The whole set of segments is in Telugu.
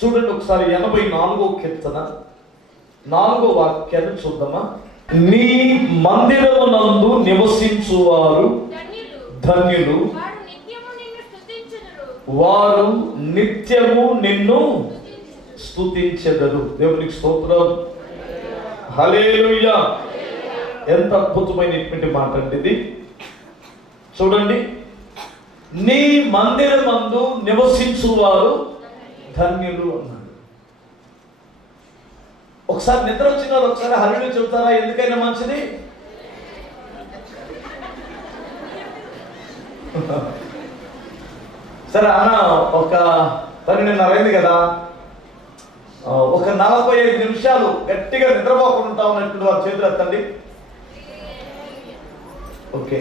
చూడండి ఒకసారి 84వ కీర్తన 4వ వాక్యాన్ని చూద్దామా. నీ మందిరమునందు నివసించువారు ధన్యులు, వారు నిత్యము నిన్ను స్తుతించెదరు. దేవునికి స్తోత్రం, హల్లెలూయా. ఎంత అద్భుతమైనటువంటి మాట అండి ఇది. చూడండి, నీ మందిరమందు నివసించువారు ధన్యులు అన్నాడు. ఒకసారి నిద్ర వచ్చిన వారు ఒకసారి హల్లెలూయా చెబుతారా? ఎందుకైనా మంచిది. సరే అన్న, ఒక 12:30 కదా, ఒక 45 నిమిషాలు గట్టిగా నిద్రపోకుండా ఉంటా ఉన్నట్టు వారు చేతులు ఎత్తండి. ఓకే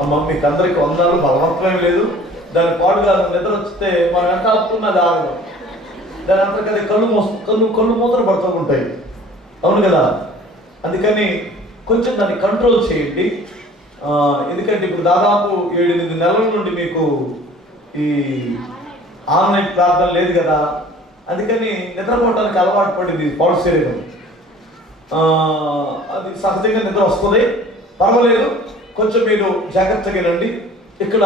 అమ్మ, మీకు అందరికి వందలు, బలవంతమేం లేదు. దాని పాటుగా నిద్ర వస్తే మనం ఎంత ఆపుతున్నది ఆగదు. దాని అంతా కదా కళ్ళు మూతలు పడుతూ ఉంటాయి, అవును కదా. అందుకని కొంచెం దాన్ని కంట్రోల్ చేయండి. ఎందుకంటే ఇప్పుడు దాదాపు 7-8 నెలల నుండి మీకు ఈ ఆన్లైన్ ప్రార్థన లేదు కదా. అందుకని నిద్రపోవటానికి అలవాటు పడింది పౌరు శరీరం. అది సహజంగా నిద్ర వస్తుంది, పర్వాలేదు. కొంచెం మీరు జాగ్రత్తగా వెళ్ళండి. ఇక్కడ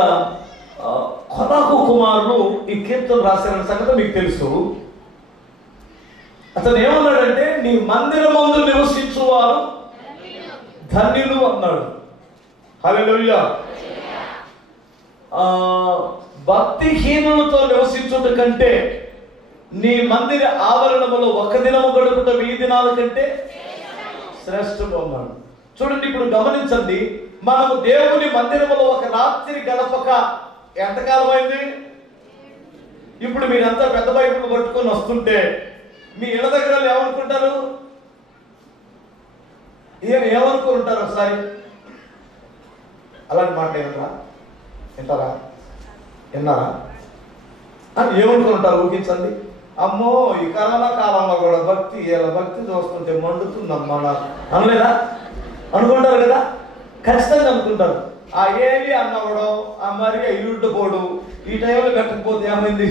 కొరాహు కుమారులు ఈ కీర్తన రాశారన్న సంగతి మీకు తెలుసు. అతను ఏమన్నాడంటే, నీ మందిరమందు నివసించువారు ధన్యులు అన్నాడు. హల్లెలూయా. భక్తిహీనులతో నివసించుట కంటే నీ మందిర ఆవరణములో ఒక దినము గడుపుట 1000 దినాల కంటే శ్రేష్టము అన్నాడు. చూడండి, ఇప్పుడు గమనించండి. మనము దేవుని మందిరములో ఒక రాత్రి గడపక ఎంతకాలం అయింది? ఇప్పుడు మీరంతా పెద్ద బైబిల్ పట్టుకొని వస్తుంటే మీ ఇళ్ళ దగ్గర ఏమనుకుంటారు? ఏమనుకుంటారు? ఒకసారి అలాంటి మాట వింటారా? విన్నారా? అని ఏమనుకుంటారు? ఊహించండి. అమ్మో, ఈ కరోనా కాలంలో కూడా భక్తి చూస్తుంటే మండుతుందమ్మా అనలేదా? అనుకుంటారు కదా, ఖచ్చితంగా అనుకుంటారు. ఆ ఏవి అన్నవడం, ఆ మరి ఇల్లుంట పోవడం, ఈ టైంలో కట్టకపోతే ఏమైంది,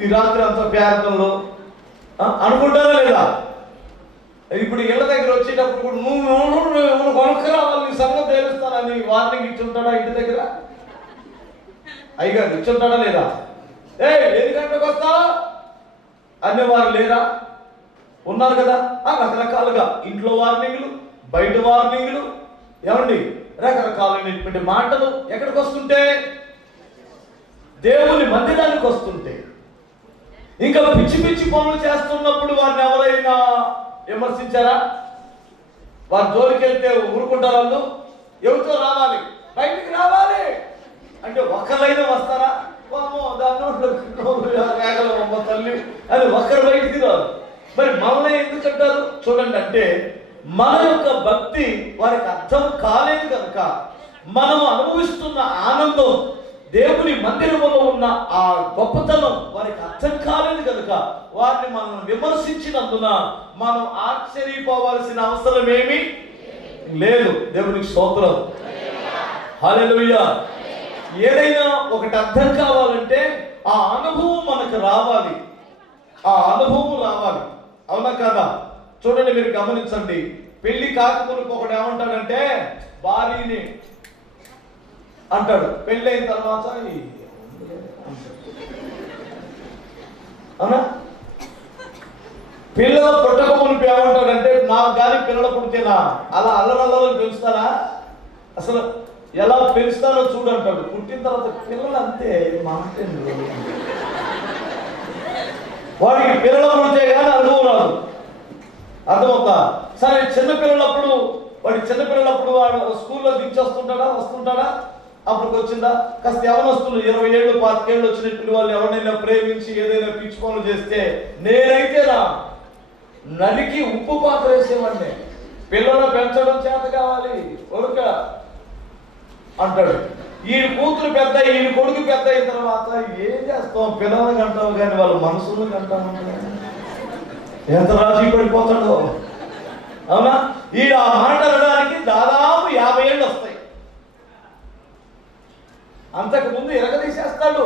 ఈ రాత్రి అంతా ప్రార్థనలో అనుకుంటారా లేదా? ఇప్పుడు ఇళ్ళ దగ్గర వచ్చేటప్పుడు కూడా నువ్వు కొనుక్కు రావాలి, నీ సంగతి తెలుస్తానని వార్నింగ్ ఇచ్చుంటాడా? ఇంటి దగ్గర అయ్యగారు ఇచ్చుంటాడా లేదా? ఎన్ని గంటలకు వస్తావా అనేవారు లేరా? ఉన్నారు కదా. రకరకాలుగా ఇంట్లో వార్నింగ్లు, బయట వార్నింగ్లు, ఏమండి రకరకాలైనటువంటి మాటలు ఎక్కడికి వస్తుంటే? దేవుని మందిరానికి వస్తుంటే. ఇంకా పిచ్చి పిచ్చి పనులు చేస్తున్నప్పుడు వారిని ఎవరైనా విమర్శించారా? వారి జోలికి వెళ్తే ఊరుకుంటారు వాళ్ళు. ఎవరితో రావాలి? బయటికి రావాలి అంటే ఒక్కరైనా వస్తారా? దాని తల్లి అది ఒక్కరు బయటికి రాదు. మరి మనల్ని ఎందుకు అంటారు? చూడండి, అంటే మన యొక్క భక్తి వారికి అర్థం కాలేదు కనుక, మనం అనుభవిస్తున్న ఆనందం, దేవుని మందిరములో ఉన్న ఆ గొప్పతనం వారికి అర్థం కాలేదు కనుక వారిని మనం విమర్శించినందున మనం ఆశ్చర్యపోవాల్సిన అవసరం ఏమీ లేదు. దేవునికి స్తోత్రం, హల్లెలూయా. ఏదైనా ఒకటి అర్థం కావాలంటే ఆ అనుభవం మనకు రావాలి, ఆ అనుభవం రావాలి, అవునా కదా? చూడండి, మీరు గమనించండి. పెళ్లి కాకమునుపు ఒకడు ఏమంటాడంటే భార్యని అంటాడు, పెళ్ళి అయిన తర్వాత అవునా? పిల్లలు పుట్టక మునుపు ఏమంటాడంటే నా గాలి పిల్లలు పుడితేనా అలా అల్లరల్లని పెంచుతారా? అసలు ఎలా పెంచుతారో చూడంటాడు. పుట్టిన తర్వాత పిల్లలు అంతే మాట్లాడు, వాడికి పిల్లలు పుడితే కానీ అనుభవం రాదు. అర్థమవుతా? సరే, చిన్నపిల్లలప్పుడు వాడు స్కూల్లో దించేస్తుంటాడా? వస్తుంటాడా? అప్పటికి వచ్చిందా? కాస్త యవనస్తులు 20 ఏళ్ళు 25 ఏళ్ళు వచ్చినట్టు వాళ్ళు ఎవరైనా ప్రేమించి ఏదైనా పిచ్చి పనులు చేస్తే నేనైతే నరికి ఉప్పు పాత్ర వేసేవాడిని. పిల్లలు పెంచడం చేత కావాలి ఒరుక అంటాడు. ఈయన కూతురు పెద్ద, ఈయన కొడుకు పెద్ద అయిన తర్వాత ఏం చేస్తాం? పిల్లలకు అంటాం కానీ వాళ్ళ మనసులకు అంటామంటే ఎంత రాజీ పడిపోతాడో, అవునా? ఈయన ఆ మాట అనడానికి దాదాపు 50 ఏళ్ళు వస్తాయి. అంతకుముందు ఎరగదీసేస్తాడు.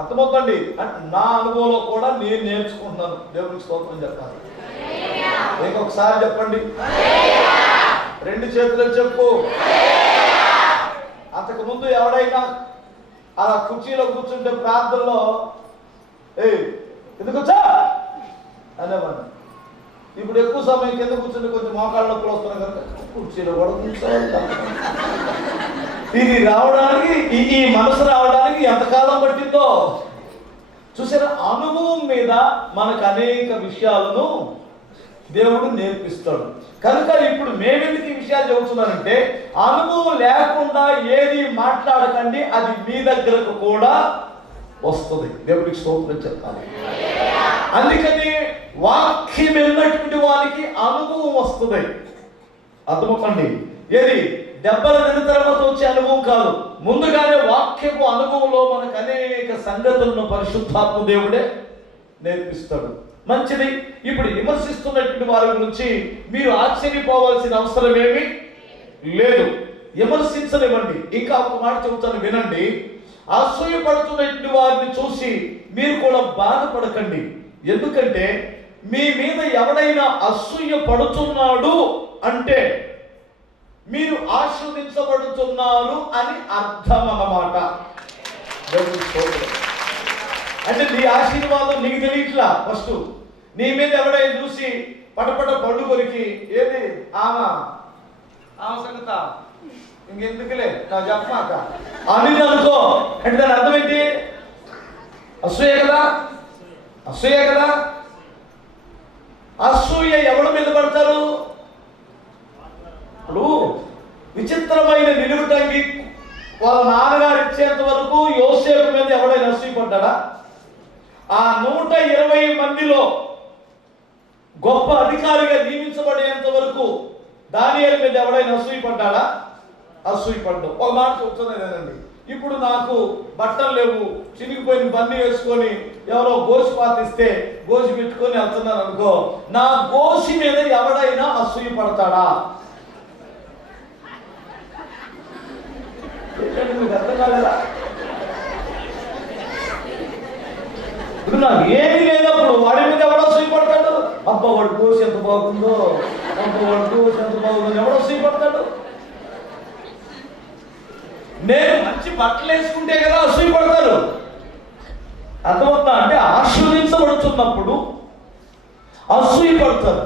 అర్థమవుతండి. అంటే నా అనుభవంలో కూడా నేను నేర్చుకుంటున్నాను. దేవునికి స్తోత్రం చెప్పాలి. ఇంకొకసారి చెప్పండి, 2 చేతులు చెప్పు. అంతకుముందు ఎవడైనా అలా కుర్చీలో కూర్చుంటే ప్రార్థనలో ఎందుకు వచ్చా అనేవాడిని. ఇప్పుడు ఎక్కువ సమయం కింద కూర్చుంటే కొంచెం మోకాళ్ళ నొప్పులు వస్తున్నాయి కనుక కుర్చీలో కూడా కూర్చోవాలి. ఇది రావడానికి, ఈ మనసు రావడానికి ఎంతకాలం పట్టిందో చూసారా. అనుభవం మీద మనకు అనేక విషయాలను దేవుడు నేర్పిస్తాడు. కనుక ఇప్పుడు మేమెందుకు ఈ విషయాలు చెబుతున్నానంటే, అనుభవం లేకుండా ఏది మాట్లాడకండి, అది మీ దగ్గరకు కూడా వస్తుంది. దేవుడికి స్తోత్రం చెప్పాలి. అందుకని వాక్యం విన్నటువంటి వారికి అనుభవం వస్తుంది. అర్థమవుతుంది. ఏది దెబ్బలు విన్న తర్వాత వచ్చే అనుభవం కాదు, ముందుగానే వాక్యపు అనుభవంలో మనకు అనేక సంగతులను పరిశుద్ధాత్మ దేవుడే నేర్పిస్తాడు. మంచిది. ఇప్పుడు విమర్శిస్తున్నటువంటి వారి గురించి మీరు ఆశ్చర్యపోవాల్సిన అవసరం ఏమీ లేదు. విమర్శించనివ్వండి. ఇంకా ఒక మాట చెబుతాను వినండి. అసూయపడుతున్నటువంటి వారిని చూసి మీరు కూడా బాధపడకండి. ఎందుకంటే మీ మీద ఎవడైనా అసూయ పడుతున్నాడు అంటే మీరు ఆశీర్వదించబడుతున్నారు అని అర్థం అన్నమాట. అంటే నీ ఆశీర్వాదం నీకు తెలియట్లా. ఫస్ట్ నీ మీద ఎవడైనా చూసి పటపట పళ్ళు కొరికి ఏది ఆమె సంగత ఇంకెందుకులే నా చెప్పమాక అని అనుకో అంటే దాని అర్థం ఏంటి? అసూయ కదా, అసూయ కదా. అసూయ ఎవరి మీద పడతారు? ఇప్పుడు విచిత్రమైన నిలువుటంగి వాళ్ళ నాన్నగారు ఇచ్చేంత వరకు యోసేపు మీద ఎవడైనా అసూయపడ్డా? ఆ 120 మందిలో గొప్ప అధికారిగా నియమించబడేంత వరకు దానియేలు మీద ఎవడైనా అసూయపడ్డా? అసూయపడ్డావు. ఒక మాట చెప్తున్నానండి. ఇప్పుడు నాకు బట్టలు లేవు, చినిగిపోయిన బన్నీ వేసుకొని ఎవరో గోసి పాతిస్తే గోసి పెట్టుకొని వెళ్తున్నాను అనుకో, నా గోసి మీద ఎవడైనా అసూయపడతాడా? మీకు అర్థం కాలేదా? ఇప్పుడు నాకు ఏమి లేనప్పుడు వాడి మీద ఎవడో అసూయపడతాడు? అబ్బా వాడు గోసి ఎంత బాగుందో, అబ్బా వాడు గోసి ఎంత బాగుందో ఎవడో అసూయపడతాడు? నేను మంచి బట్టలు వేసుకుంటే కదా అసూయపడతారు. అర్థమవుతా? అంటే ఆశీర్వదించబడుతున్నప్పుడు అసూయపడతారు.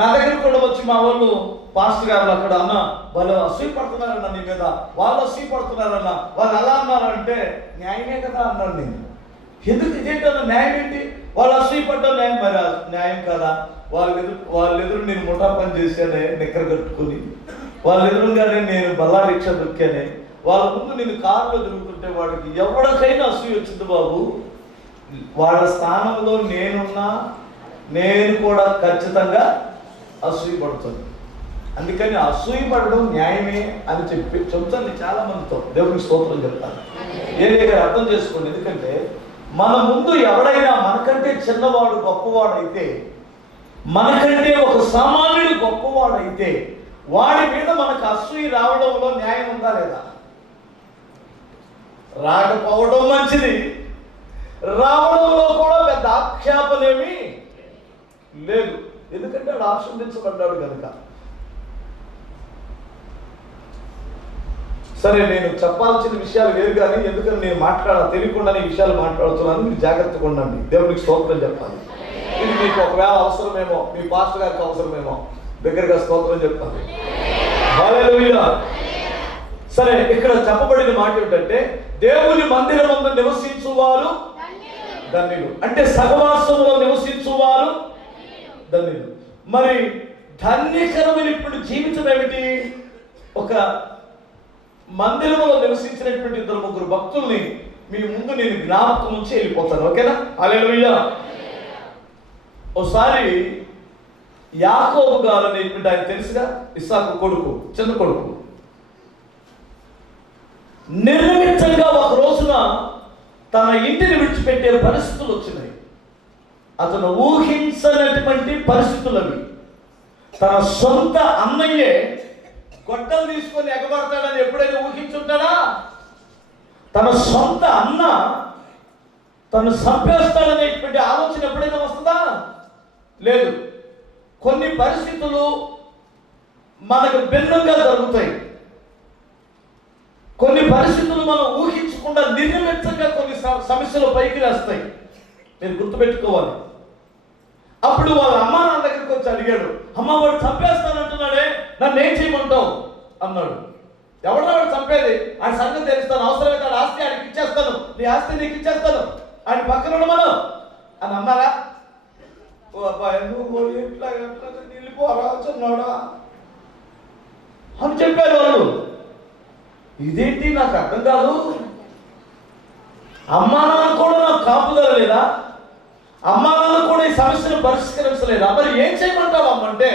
నా దగ్గర కూడా వచ్చి మా వాళ్ళు పాస్టర్ గారు అక్కడ అన్న వాళ్ళు అసూయపడుతున్నారన్న నీ మీద, వాళ్ళు అసూయపడుతున్నారన్న, వాళ్ళు ఎలా అన్నారంటే న్యాయమే కదా అన్నాను నేను. ఎందుకు ఇదేంటన్నా న్యాయం ఏంటి? వాళ్ళు అసూయపడ్డం న్యాయం, మరి న్యాయం కదా. వాళ్ళెదురు నేను ముఠా పని చేశానే నిక్కర కట్టుకుని, వాళ్ళ ఎదురుగానే నేను బల్లా రిక్షా దొక్కానే, వాళ్ళ ముందు నేను కారులో తిరుగుతుంటే వాడికి ఎవరికైనా అసూయ వచ్చింది బాబు. వాళ్ళ స్థానంలో నేనున్నా నేను కూడా ఖచ్చితంగా అసూయపడుతుంది. అందుకని అసూయపడడం న్యాయమే అని చెప్తాను చాలా మందితో. దేవునికి స్తోత్రం చెప్తాను. ఏ దగ్గర అర్థం చేసుకోండి. ఎందుకంటే మన ముందు ఎవడైనా మనకంటే చిన్నవాడు గొప్పవాడైతే, మనకంటే ఒక సామాన్యుడు గొప్పవాడైతే వాడి మీద మనకు అసూయ రావడంలో న్యాయం ఉందా లేదా? రాకపోవడం మంచిది, రావడంలో కూడా పెద్ద ఆక్షేపణేమీ లేదు. ఎందుకంటే వాడు ఆశీర్వదించబడ్డాడు కనుక. సరే, నేను చెప్పాల్సిన విషయాలు వేరు కానీ ఎందుకని నేను తెలియకుండా ఈ విషయాలు మాట్లాడుతున్నాను. మీరు జాగ్రత్తగా ఉండండి. దేవునికి స్తోత్రం చెప్పాలి. ఇది మీకు ఒకవేళ అవసరమేమో, మీ పాస్టర్ గారికి అవసరమేమో, దగ్గరగా స్తోత్రం చెప్పాలి. హల్లెలూయా. సరే, ఇక్కడ చెప్పబడిన మాట ఏమిటంటే దేవుని మందిరమందు నివసించువారు ధన్యులు. అంటే సహవాసంలో నివసించువారు ధన్యులు. మరి ధన్యకరమైన ఇప్పుడు జీవితం ఏమిటి? ఒక మందిరంలో నివసించినటువంటి 2-3 భక్తుల్ని మీ ముందు నేను జ్ఞాపకం నుంచి వెళ్ళిపోతాను. ఓకేనా? హల్లెలూయా. ఒకసారి యాకోబు గారు అనేటువంటి ఆయన తెలుసుగా, ఇస్సాకు కొడుకు, చిన్న కొడుకు, నిర్మితంగా ఒక రోజున తన ఇంటిని విడిచిపెట్టే పరిస్థితులు వచ్చినాయి. అతను ఊహించనటువంటి పరిస్థితులు అవి. తన సొంత అన్నయ్యే గొడ్డలు తీసుకొని ఎగబడతాడని ఎప్పుడైనా ఊహించుంటాడా? తన సొంత అన్న తను చంపేస్తాడనేటువంటి ఆలోచన ఎప్పుడైనా వస్తుందా? లేదు. కొన్ని పరిస్థితులు మనకు భిన్నంగా జరుగుతాయి. కొన్ని పరిస్థితులు మనం ఊహించకుండా నిర్నిమిత్తంగా కొన్ని సమస్యలు పైకి వేస్తాయి. మీరు గుర్తుపెట్టుకోవాలి. అప్పుడు వాళ్ళ అమ్మ నా దగ్గరికి వచ్చి అడిగాడు, అమ్మ వాడు చంపేస్తానంటున్నాడే, నన్ను ఏం చేయమంటావు అన్నాడు. ఎవడో వాడు చంపేది, ఆయన సంగతి తెలుస్తాను, అవసరమైతే ఆడ ఆస్తి ఆయనకి ఇచ్చేస్తాను, నీ ఆస్తి నీకు ఇచ్చేస్తాను, ఆయన పక్కన ఉండమను అని అన్నారా? ఓ అబ్బాయి నువ్వు ఎట్లా వెళ్ళిపోరా చిన్నాడా అని చెప్పారు వాళ్ళు. ఇదేంటి నాకు అర్థం కాదు. అమ్మా నాన్న కూడా నాకు కాపుదల లేదా? అమ్మా నాన్న కూడా ఈ సమస్యను పరిష్కరించలేదా? మరి ఏం చేయమంటావు అమ్మంటే,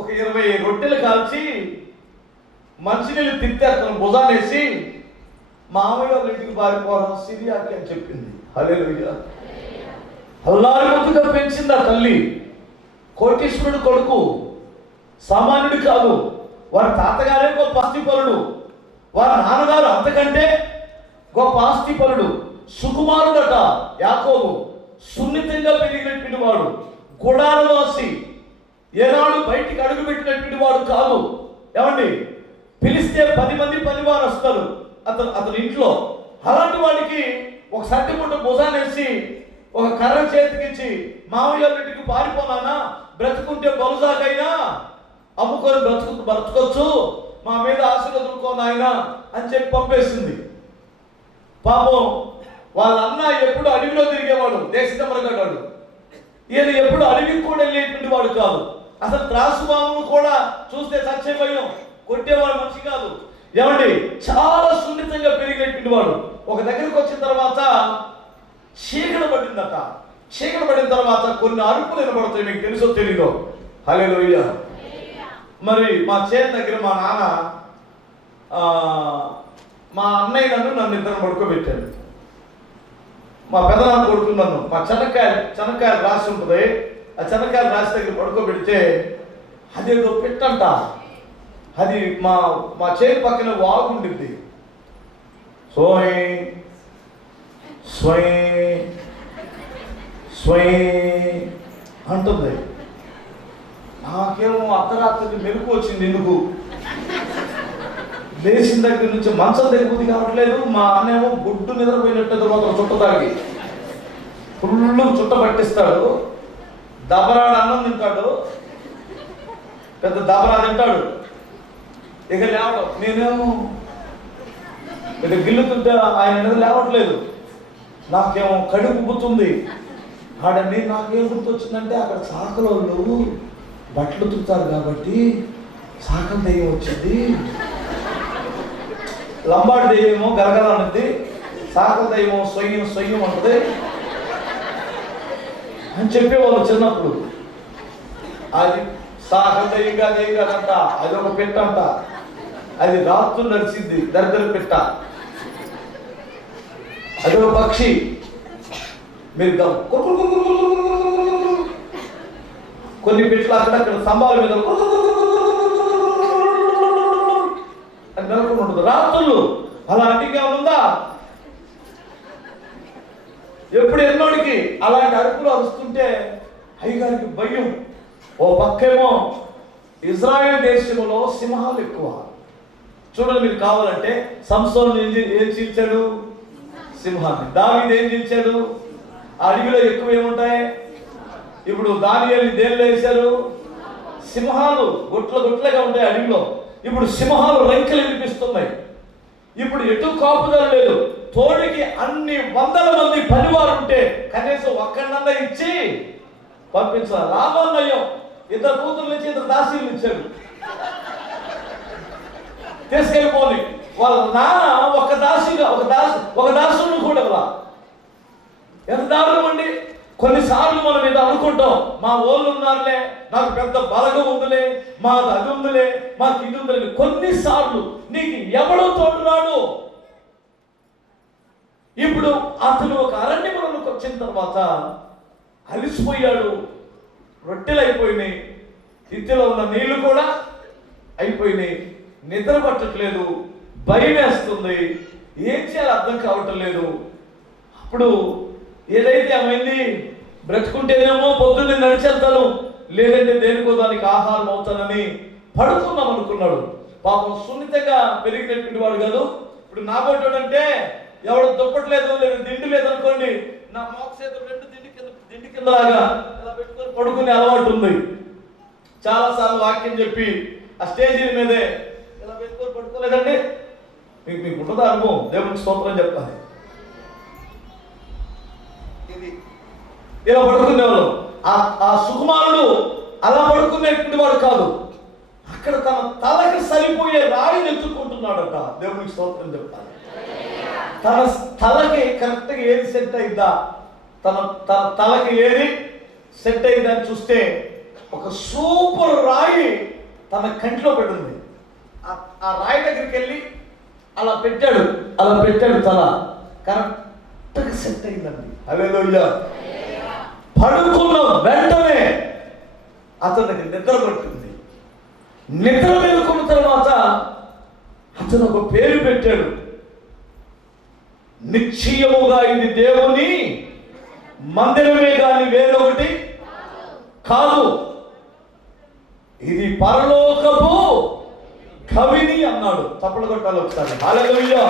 ఒక 20 రొట్టెలు కాల్చి మంచినీళ్ళు తిత్తే అతను భుజానేసి మామయ్య వాళ్ళ ఇంటికి పారిపోరా సిరియాకి అని చెప్పింది. హల్లెలూయా. అల్లారి ముద్దుగా పెంచింది ఆ తల్లి. కోటీశ్వరుడు కొడుకు, సామాన్యుడు కాదు. వారి తాతగారే గొప్ప ఆస్తిపరుడు, వారి నాన్నగారు అంతకంటే గొప్ప ఆస్తిపరుడు. సుకుమారుడట యాకోబు, సున్నితంగా పెరిగినటువంటి వాడు, గుడారవాసి, ఏనాడు బయటికి అడుగు పెట్టినటువంటి వాడు కాదు. ఏమండి, పిలిస్తే 10 మంది పనివారు వస్తారు అతని ఇంట్లో. అలాంటి వాడికి ఒక సత్తిముట్ట భుజానేసి ఒక కర్ర చేతికిచ్చి మామయ్య ఇంటికి పారిపోనానా, బ్రతుకుంటే బలుసాకైనా అమ్ముకొని బ్రతకొచ్చు, మా మీద ఆశీర్వదుకో నాయన అని చెప్పి పంపేసింది. పాపం వాళ్ళ అన్న ఎప్పుడు అడవిలో తిరిగేవాడు, దేశదమరగాడు. ఈయన ఎప్పుడు అడవికి కూడా వెళ్ళేటువంటి వాడు కాదు. అసలు త్రాసుబాబును కూడా చూస్తే చచ్చే భయం, కొట్టేవాడు మనిషి కాదు. ఏమండి, చాలా సున్నితంగా పెరిగినటువంటి వాడు. ఒక దగ్గరికి వచ్చిన తర్వాత చీకటి పడిందట. చీకటి పడిన తర్వాత కొన్ని అరుపులు వినబడతాయి. మీకు తెలుసో తెలీదో? హల్లెలూయా. మరి మా చేతి దగ్గర మా నాన్న మా అన్నయ్య నన్ను ఇద్దరు పడుకోబెట్టాడు. మా పెదనాన్న కొడుకు నన్ను, మా చెనక్కాయలు రాసి ఉంటుంది, ఆ చెనక్కాయలు రాసి దగ్గర పడుకోబెడితే అదేదో పెట్టంట. అది మా చేతి పక్కన వాగుండిద్ది. సోయ్ స్వయ్ స్వయ్ అంటుంది. నాకేమో అర్ధరాత్రికి మెరుపు వచ్చింది. ఎందుకు లేచిన దగ్గర నుంచి మంచం దగ్గర కావట్లేదు. మా అన్నేమో గుడ్డు నిద్రపోయినట్టు మాత్రం చుట్ట తాగి ఫుల్లు చుట్ట పట్టిస్తాడు. దబరాడు అన్నం తింటాడు, పెద్ద దబరా తింటాడు. ఇక లేవడం, నేనేమో ఇక గిల్లుతుంటే ఆయన నిద్ర లేవట్లేదు. నాకేమో కడుపు గుర్తుంది. ఆడని నాకేం గుర్తొచ్చిందంటే, అక్కడ సాకలోళ్ళు బట్టలు ఉతుకుతారు కాబట్టి సాకం దెయ్యం వచ్చింది. లంబాడి దెయ్యమో గరగర అన్నది, సాకం దెయ్యమో సొయ్యం అంటది అని చెప్పేవాళ్ళు చిన్నప్పుడు. అది సాకం దెయ్యం కాదంట, అది ఒక పెట్ట అంట. అది రాత్రులు నడిచింది, దరిద్ర పెట్ట. అది ఒక పక్షి. మీరు కొన్ని పెట్టలు అక్కడక్కడ స్తంభాల మీద అని నెలకొని ఉంటుంది రాత్రులు. అలాంటిగా ఉందా? ఎప్పుడు ఎన్నోడికి అలాంటి అరుపులు అరుస్తుంటే అయ్యగారికి భయం. ఓ పక్కేమో ఇజ్రాయెల్ దేశంలో సింహాలు ఎక్కువ. చూడండి, మీరు కావాలంటే సంసోను ఏం చీల్చాడు? సింహాన్ని. దావీదు ఏం చీల్చాడు? ఆ అడవిలో ఎక్కువ ఏముంటాయి? ఇప్పుడు దానియేలుని దేనిలో వేశారు? సింహాలు గుట్లగా ఉంటాయి అడవిలో. ఇప్పుడు సింహాలు రంకెలు వినిపిస్తున్నాయి. ఇప్పుడు ఎటు కాపుదల లేదు. తోడికి అన్ని 100 మంది పనివారు ఉంటే కనీసం ఒక్కడన్నా ఇచ్చి పంపించాలి. రామన్నయ్యం 2 కూతుర్లు ఇచ్చి 2 దాసీలు ఇచ్చాడు. తీసుకెళ్ళిపోని వాళ్ళ నాన్న ఒక దాసుని కూడా ఇవ్వాల. ఎంత దారుణం అండి. కొన్నిసార్లు మనం ఇది అనుకుంటాం, మా వాళ్ళు ఉన్నారులే, నాకు పెద్ద బలగం ఉందిలే, మాకు అది ఉందిలే, మాకు ఇది ఉందిలే. కొన్నిసార్లు నీకు ఎవడో తోడున్నాడు. ఇప్పుడు అతను ఒక అరణ్యములకు వచ్చిన తర్వాత అలిసిపోయాడు. రొట్టెలు అయిపోయినాయి, తిత్తిలో ఉన్న నీళ్లు కూడా అయిపోయినాయి, నిద్ర పట్టట్లేదు, భయం వేస్తుంది, ఏం చేయాలో అర్థం కావటం లేదు. అప్పుడు ఏదైతే ఏమైంది, బ్రతుకుంటేనేమో పొద్దున్నే నడిచేస్తాను, లేదంటే దేనికో దానికి ఆహారం అవుతానని పడుకుందాం అనుకున్నాడు. పాపం సున్నితంగా పెరిగినటువంటి వాడు కాదు. ఇప్పుడు నా కొట్టాడంటే ఎవడు దుప్పట్లేదు లేదు దిండు లేదనుకోండి, నా మోక్షేతం రెండు దిండి కిందలాగా ఇలా పెట్టుకొని పడుకునే అలవాటు ఉంది. చాలాసార్లు వాక్యం చెప్పి ఆ స్టేజీల మీదే ఇలా పెట్టుకొని పడుకోలేదండి. మీకు ఉంటుందా అనుభవం? దేవునికి స్తోత్రం చెప్పాలి. ఇది ఇలా పడుకునేవాళ్ళు. ఆ సుకుమారుడు అలా పడుకునేటువంటి వాడు కాదు, అక్కడ తన తలకి సరిపోయే రాయిని ఎత్తుకుంటున్నాడట. దేవునికి స్తోత్రం చెప్పాలి. తన తలకి కరెక్ట్గా ఏది సెట్ అయిందా, తన తలకి ఏది సెట్ అయిందని చూస్తే ఒక సూపర్ రాయి తన కంటిలో పెట్టింది. ఆ రాయి దగ్గరికి వెళ్ళి అలా పెట్టాడు తల కరెక్ట్గా సెట్ అయిందండి. హల్లెలూయా. పడుకున్న వెంటనే అతనికి నిద్ర పట్టింది. నిద్ర మేలుకున్న తర్వాత అతను ఒక పేరు పెట్టాడు. నిశ్చయముగా ఇది దేవుని మందిరమే గాని వేరొకటి కాదు, ఇది పరలోకపు కవిని అన్నాడు. తప్పులు కొట్టాలి ఒకసారి. హల్లెలూయా.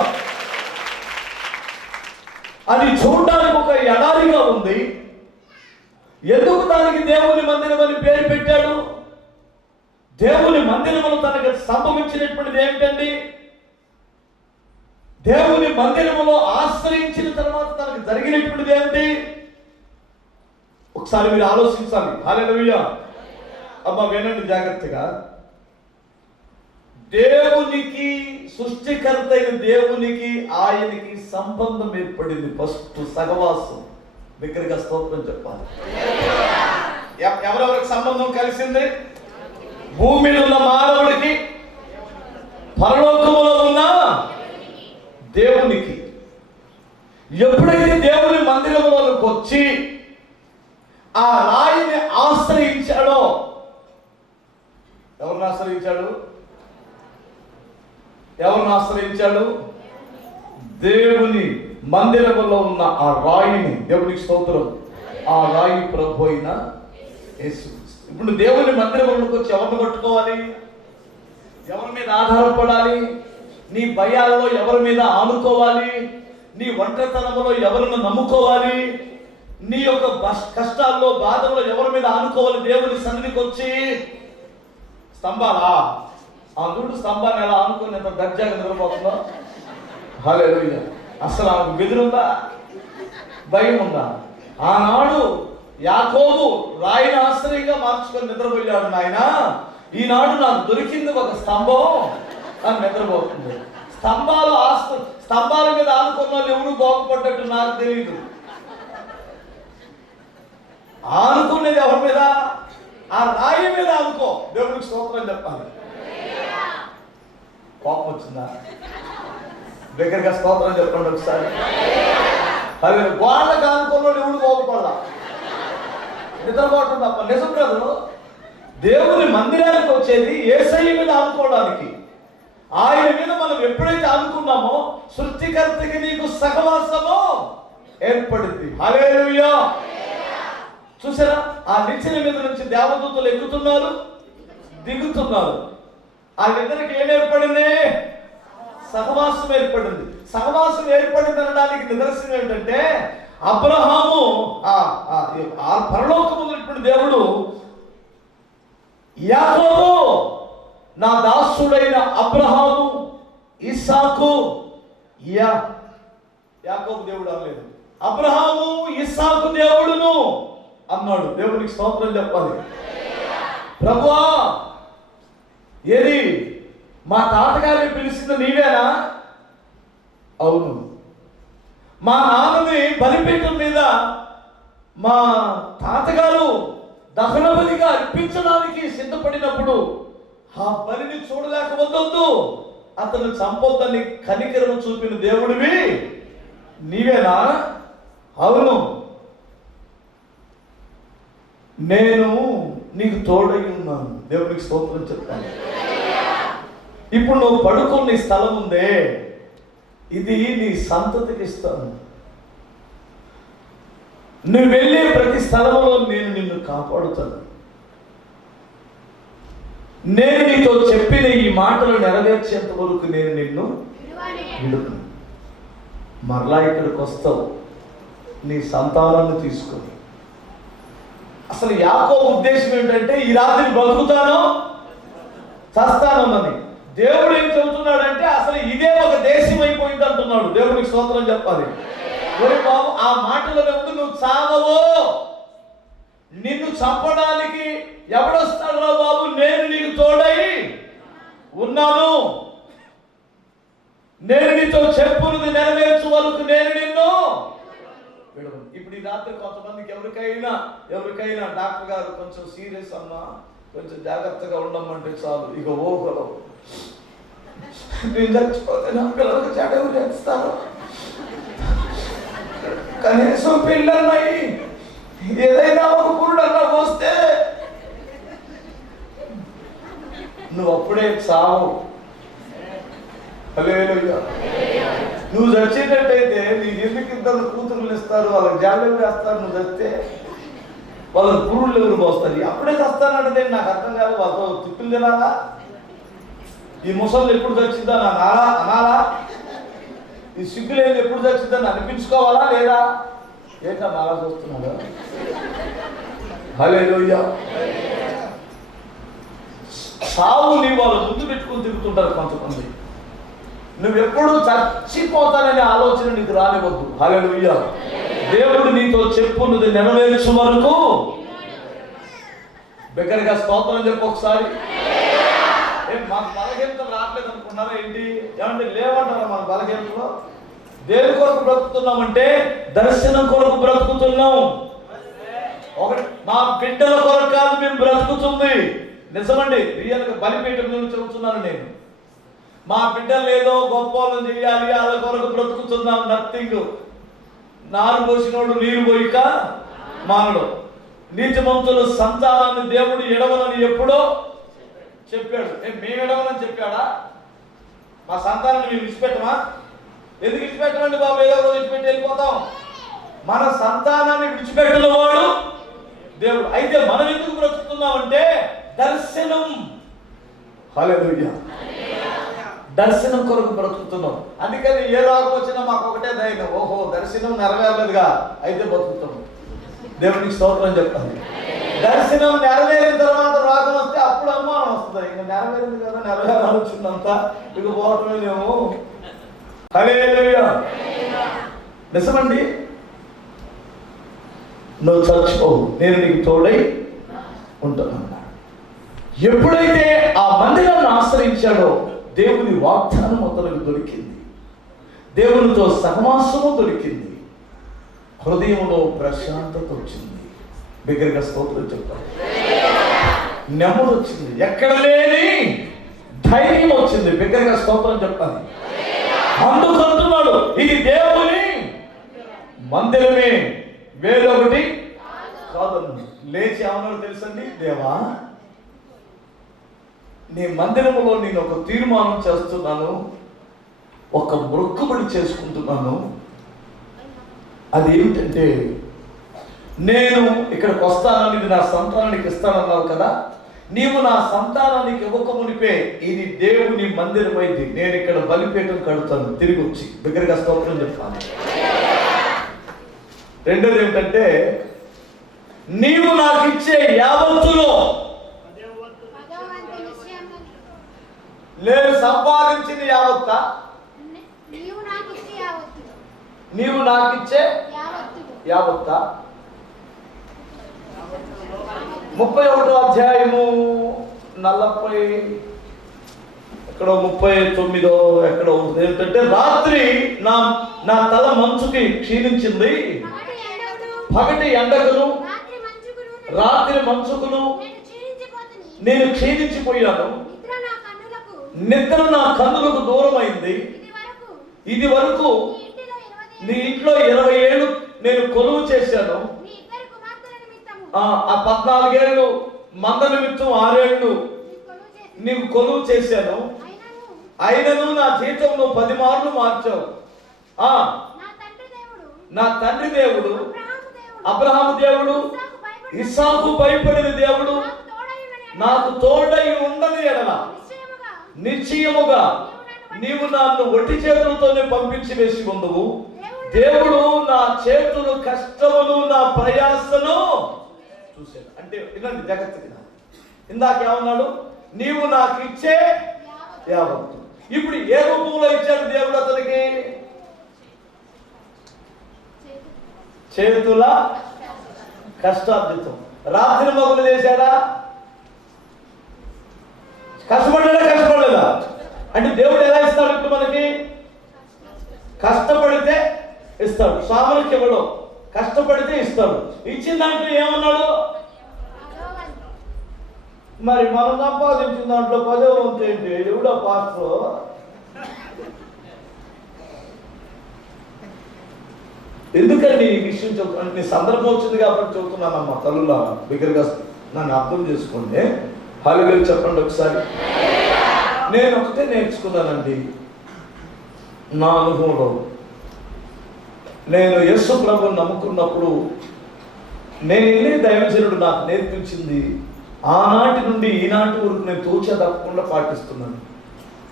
అది చూడడానికి ఒక ఎడారిగా ఉంది. ఎందుకు దానికి దేవుని మందిరం అని పేరు పెట్టాడు? దేవుని మందిరమును తనకు సంభవించినటువంటిది ఏమిటండి? దేవుని మందిరములో ఆశ్రయించిన తర్వాత తనకు జరిగినటువంటిది ఏమిటి? ఒకసారి మీరు ఆలోచించాలి. హల్లెలూయా. అమ్మా వినండి జాగ్రత్తగా. దేవునికి, సృష్టికర్త అయిన దేవునికి ఆయనకి సంబంధం ఏర్పడింది. ఫస్ట్ సహవాసం. దగ్గరగా స్తోత్రం చెప్పాలి. ఎవరెవరికి సంబంధం కలిసింది? భూమి మీద ఉన్న మానవుడికి, పరలోకములో ఉన్న దేవునికి. ఎప్పుడైతే దేవుని మందిరంలోకి వచ్చి ఆ రాయిని ఆశ్రయించాడో, ఎవరిని ఆశ్రయించాడు? దేవుని మందిరంలో ఉన్న ఆ రాయిని. దేవునికి స్తోత్రం. ఆ రాయి ప్రభు అయిన యేసు. ఇప్పుడు దేవుని మందిరంలోకి వచ్చి ఎవరిని పట్టుకోవాలి? ఎవరి మీద ఆధారపడాలి? నీ భయాలలో ఎవరి మీద ఆనుకోవాలి? నీ ఒంటరితనంలో ఎవరిని నమ్ముకోవాలి? నీ యొక్క కష్టాల్లో, బాధల్లో ఎవరి మీద ఆనుకోవాలి? దేవుని సన్నిధికి వచ్చి స్తంభాలా? ఆ చూడు, స్తంభాన్ని ఎలా ఆనుకొని ఎంత దర్జాగా నిద్రపోతుందో. హల్లెలూయా. అసలు ఆమెకు బెదిరుందా? భయం ఉందా? ఆనాడు యాకోబు రాయిని ఆశ్రయంగా మార్చుకొని నిద్రపోయాడు. నాయన, ఈనాడు నాకు దొరికింది ఒక స్తంభం అని నిద్రపోతుంది. స్తంభాల మీద ఆనుకున్న వాళ్ళు ఎవరు బాగుపడ్డట్టు నాకు తెలియదు. ఆనుకునేది ఎవరి మీద? ఆ రాయి మీద ఆనుకో. దేవునికి స్తోత్రం చెప్పాలి. కోపం వచ్చిందా? దగ్గరగా స్తోత్రం చెప్పండి ఒకసారి. అదే గోడకు ఆనుకున్న వాళ్ళు ఎవరు బాగుపడాల? నిద్రపోవటం తప్ప. నిజం కాదు. దేవుని మందిరానికి వచ్చేది యేసయ్య మీద ఆనుకోవడానికి. ఆయన మీద మనం ఎప్పుడైతే ఆనుకున్నామో సృష్టికర్తకి నీకు సహవాసము ఏర్పడింది. హల్లెలూయా. చూసారా? ఆ నిచ్చెన మీద నుంచి దేవదూతలు ఎక్కుతున్నారు, దిగుతున్నారు. వాళ్ళిద్దరికి ఏం ఏర్పడింది? సహవాసం ఏర్పడింది. సహవాసం ఏర్పడింది అనడానికి నిదర్శనం ఏంటంటే, అబ్రహాము ఆ పరలోకమున్నటువంటి దేవుడు యాకోబు నా దాసుడైన అబ్రహాము, ఇస్సాకు, యాకోబు దేవుడు అనలేదు, అబ్రహాము ఇస్సాకు దేవుడును అన్నాడు. దేవునికి స్తోత్రం చెప్పాలి. ప్రభువా, ఏది మా తాతగారిని పిలిచింది నీవేనా? అవును. మా నాన్నని బలిపీఠం మీద మా తాతగారు దహన బలిగా అర్పించడానికి సిద్ధపడినప్పుడు ఆ బలిని చూడలేకపోతూ అతను చంపొద్దని కనికరము చూపిన దేవుడివి నీవేనా? అవును. నేను నీకు తోడై ఉన్నాను. దేవునికి స్తోత్రం చెప్తాను. ఇప్పుడు నువ్వు పడుకున్న స్థలం ఉందే, ఇది నీ సంతతికి ఇస్తాను. నువ్వు వెళ్ళే ప్రతి స్థలంలో నేను నిన్ను కాపాడుతాను. నేను నీతో చెప్పిన ఈ మాటలు నెరవేర్చేంత వరకు నేను నిన్ను విడును. మరలా ఇక్కడికి వస్తావు నీ సంతానాన్ని తీసుకొని. అసలు యాకోబు ఉద్దేశం ఏంటంటే ఈ రాత్రి బ్రతుకుతాను చస్తానని. దేవుడు ఏం చెబుతున్నాడంటే అసలు ఇదే ఒక దేశం అయిపోయింది అంటున్నాడు. దేవుడికి స్తోత్రం చెప్పాలి. ఒరే బాబు, ఆ మాటల ముందు నువ్వు చావవో, నిన్ను చంపడానికి ఎవడొస్తాడు రా బాబు, నేను నీకు తోడై ఉన్నాను, నేను నీతో చెప్పున్నది నెరవేర్చు వరకు నేను నిన్ను విడవను. ఇప్పుడు ఈ రాత్రి కొంతమందికి ఎవరికైనా డాక్టర్ గారు కొంచెం సీరియస్ అమ్మా, కొంచెం జాగ్రత్తగా ఉండమంటే చాలు, ఇక ఓహో నేను చచ్చిపోతే నా పిల్లలకు చెడవు చేస్తాను, కనీసం పిల్లన్నాయి ఏదైనా ఒక పురుడన్నా పోస్తే నువ్వు అప్పుడే చావు. హల్లెలూయా. నువ్వు చచ్చేటట్టయితే నీకు ఎందుకు ఇద్దరు కూతురులు ఇస్తారు, వాళ్ళకి జాగ్రత్త వేస్తారు. నువ్వు చస్తే వాళ్ళకి పురుళ్ళు ఎవరు పోస్తారు. అప్పుడే చస్తానంటే నాకు అర్థం కాదు. వాళ్ళతో తిప్పులు తినాలా? ఈ ముసళ్ళు ఎప్పుడు చచ్చిందా అనాలా? ఈ సిగ్గులేదు ఎప్పుడు చచ్చిందని అనిపించుకోవాలా లేదా? ఏంటా అలా చూస్తున్నాడు? హల్లెలూయా. సావుని వాళ్ళు ముందు పెట్టుకుని తిరుగుతుంటారు కొంతమంది. నువ్వెప్పుడు చచ్చిపోతాననే ఆలోచన నీకు రానివద్దు. హల్లెలూయా. దేవుడు నీతో చెప్పున్నది నెరవేర్చు వరకు బిగ్గరగా స్తోత్రం చెప్పు ఒకసారి. మన బలహీనతలు రావట్లేదు అనుకున్నారా ఏంటి? ఏమంటే లేవంటారా మన బలహీనతలో? దేని కొరకు బ్రతుకుతున్నామంటే దర్శనం కొరకు బ్రతుకుతున్నాం. ఒకటి మా బిడ్డల కొరకు కాదు మేము బ్రతుకుతుంది. నిజమండి, రియల్గా బలిపీఠం నుండి చెబుతున్నాను నేను. మా బిడ్డలు ఏదో గొప్ప వాళ్ళని చేయాలి వాళ్ళ కొరకు బ్రతుకుతున్నాం. నథింగ్. నారు పోసినోడు నీరు పోయిక మానడు. నీతిమంతుల సంతానాన్ని దేవుడు ఎడవలని ఎప్పుడో చెప్పాడు. మేము ఎడవలని చెప్పాడా? మా సంతానాన్ని మేము విడిచిపెట్టమా? ఎందుకు విడిచిపెట్టమండి బాబు? ఏదో రోజు విడిచిపెట్టి వెళ్ళిపోతాం. మన సంతానాన్ని విడిచిపెట్టిన వాడు దేవుడు. అయితే మనం ఎందుకు బ్రతుకుతున్నామంటే దర్శనం. హల్లెలూయా. దర్శనం కొరకు బ్రతుకుతున్నాం. అందుకని ఏ రోగం వచ్చినా మాకు ఒకటే ధైర్యం, ఓహో దర్శనం నెరవేరలేదుగా, అయితే బ్రతుకుతాం. దేవునికి స్తోత్రం చెప్పాలి. దర్శనం నెరవేరిన తర్వాత రోగం వస్తే అప్పుడు అనుమానం వస్తుంది. ఇంకా నెరవేరింది కదా, నెరవేరాల్సిందంత ఇక పోవటమే మేము. హల్లెలూయా. నిజమండి. నువ్వు చచ్చిపోవు, నేను నీకు తోడై ఉంటాను. ఎప్పుడైతే ఆ మందిరాన్ని ఆశ్రయించాడో దేవుని వాగ్దానం అతనికి దొరికింది, దేవునితో సహవాసము దొరికింది, హృదయంలో ప్రశాంతత వచ్చింది. బిగ్గరగా స్తోత్రం చెప్తాను. నెమ్మది వచ్చింది, ఎక్కడ లేని ధైర్యం వచ్చింది. బిగ్గరగా స్తోత్రం చెప్పాలి. అందుకంటున్నాడు ఇది దేవుని మందిరమే, వేరొకటి కాదన్నాడు. లేచి ఏమన్నాడు తెలుసండి? దేవా, నీ మందిరములో నేను ఒక తీర్మానం చేస్తున్నాను, ఒక మొక్కుబడి చేసుకుంటున్నాను. అది ఏమిటంటే, నేను ఇక్కడికి వస్తానని ఇది నా సంతానానికి ఇస్తానన్నావు కదా, నీవు నా సంతానానికి ఇవ్వక మునిపే ఇది దేవుని మందిరం అయింది, నేను ఇక్కడ బలిపీఠం కడతాను తిరిగి వచ్చి. దగ్గరగా స్తోత్రం చెప్పాను. రెండోది ఏమిటంటే, నీవు నాకు ఇచ్చే యావత్తులో నేను సంపాదించిన యావత్తా, నీవు నాకు ఇచ్చే యావత్తా. 31వ అధ్యాయము 40 ఎక్కడో 39 ఎక్కడో ఏంటంటే, రాత్రి నా తల మంచుకి క్షీణించింది, పగటి ఎండకును రాత్రి మంచుకును నేను క్షీణించిపోయాను, నిద్ర నా కన్నులకు దూరమైంది. ఇది వరకు నీ ఇంట్లో 20 ఏళ్ళు నేను కొలువు చేశాను. ఆ 14 ఏళ్ళు మంద నిమిత్తం 6 ఏళ్ళు నీకు కొలువు చేశాను. అయినను నా జీతంలో 10 మార్లు మార్చావు. నా తండ్రి దేవుడు, అబ్రహాము దేవుడు, ఇస్సాకు భయపడిన దేవుడు నాకు తోడై ఉండని ఎడల నిశ్చయముగా నీవు నన్ను ఒట్టి చేతులతోనే పంపించి వేసి ఉండవు. దేవుడు నా చేతులు కష్టమును నా ప్రయాసను చూశాడు. అంటే వినండి జాగ్రత్తగా, ఇందాక ఏమన్నాడు? నీవు నాకు ఇచ్చే యావత్తు. ఇప్పుడు ఏ రూపంలో ఇచ్చాడు దేవుడు అతనికి? చేతుల కష్టార్జితం. రాత్రి మొదలు చేశాడా? కష్టపడలేదా? అంటే దేవుడు ఎలా ఇస్తాడు? ఇప్పుడు మనకి కష్టపడితే ఇస్తాడు, సామర్థ్యం ఇవ్వడు, కష్టపడితే ఇస్తాడు. ఇచ్చిన దాంట్లో ఏమన్నాడు? మరి మనం సంపాదించిన దాంట్లో 10వ వంతు ఏంటి? ఎవడో పాస్టర్ ఎందుకండి ఈ విషయం చెబుతున్నా? నీ సందర్భం వచ్చింది కాబట్టి చెబుతున్నానమ్మా. తల్లులా బిగ్గరగా నన్ను అర్థం చేసుకోండి. హల్లెలూయా చెప్పండి ఒకసారి. నేను ఒకటే నేర్చుకున్నానండి నా అనుభవంలో. నేను యేసు ప్రభువుని నమ్ముకున్నప్పుడు నేను వెళ్ళే దైవజనుడు నాకు నేర్పించింది ఆనాటి నుండి ఈనాటి వరకు నేను తూచా తప్పకుండా పాటిస్తున్నాను.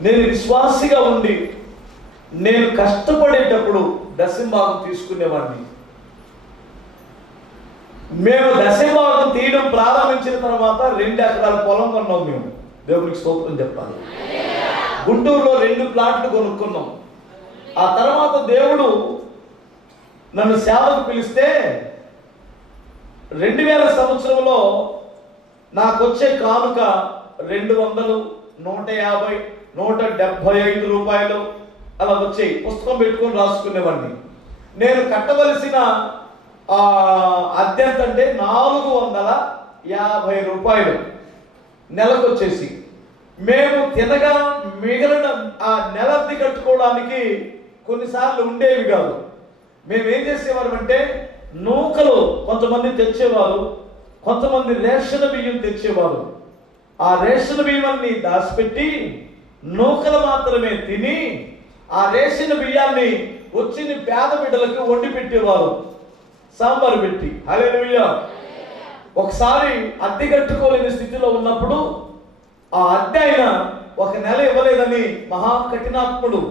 నేను విశ్వాసిగా ఉండి నేను కష్టపడేటప్పుడు దశంభాగం తీసుకునేవాడిని. మేము దశంభాగం తీయడం ప్రారంభించిన తర్వాత 2 ఎకరాల పొలం కొన్నాం. మేము దేవునికి స్తోత్రం చెప్పాలి. గుంటూరులో 2 ప్లాట్లు కొనుక్కున్నాం. ఆ తర్వాత దేవుడు నన్ను సేవకు పిలిస్తే 2000 సంవత్సరంలో నాకు వచ్చే కానుక 200, 150, 175 రూపాయలు అలా వచ్చాయి. పుస్తకం పెట్టుకొని రాసుకునేవాడిని. నేను కట్టవలసిన అద్దె అంటే 450 రూపాయలు నెలకు వచ్చేసి. మేము తినగా మిగిలిన ఆ నెల అద్దె కట్టుకోవడానికి కొన్నిసార్లు ఉండేవి కాదు. మేము ఏం చేసేవారు అంటే నూకలు కొంతమంది తెచ్చేవారు, కొంతమంది రేషన్ బియ్యం తెచ్చేవారు. ఆ రేషన్ బియ్యాన్ని దాచిపెట్టి నూకలు మాత్రమే తిని ఆ రేషన్ బియ్యాన్ని వచ్చిన పేద బిడ్డలకు వండి పెట్టేవారు, సాంబారు పెట్టి. హల్లెలూయా. ఒకసారి అద్దె కట్టుకోలేని స్థితిలో ఉన్నప్పుడు ఆ అద్దె అయినా 1 నెల ఇవ్వలేదని మహా కఠినాత్ముడు.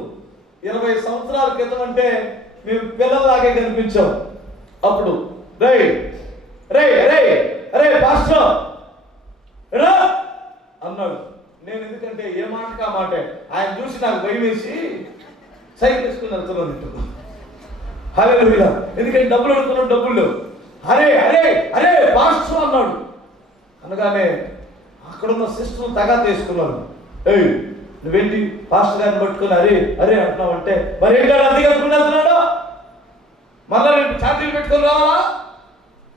20 సంవత్సరాల క్రితం అంటే మేము పిల్లల్లాగే కనిపించాం. అప్పుడు రే రే రే అరే పాస్టర్ రా అన్నాడు. నేను ఎందుకంటే ఏ మాటకా మాట ఆయన చూసి నాకు భయం వేసి సైకిల్ తీసుకుని వెళ్తున్నాను. హల్లెలూయా. ఎందుకంటే డబ్బులు అడుగుతున్నాడు, డబ్బులు లేవు. అరే అరే అరే పాస్టర్ అన్నాడు. అనగానే అక్కడున్న సిస్టర్ తగా తీసుకున్నాను. ఏయ్ నువ్వేంటి పాస్టర్ గారిని పట్టుకుని అరే అరే అంటున్నావు అంటే, మరి ఏంటాడు అద్దె కట్టుకుని వెళ్తున్నాడు, మళ్ళా నేను ఛార్జీలు పెట్టుకొని రావాలా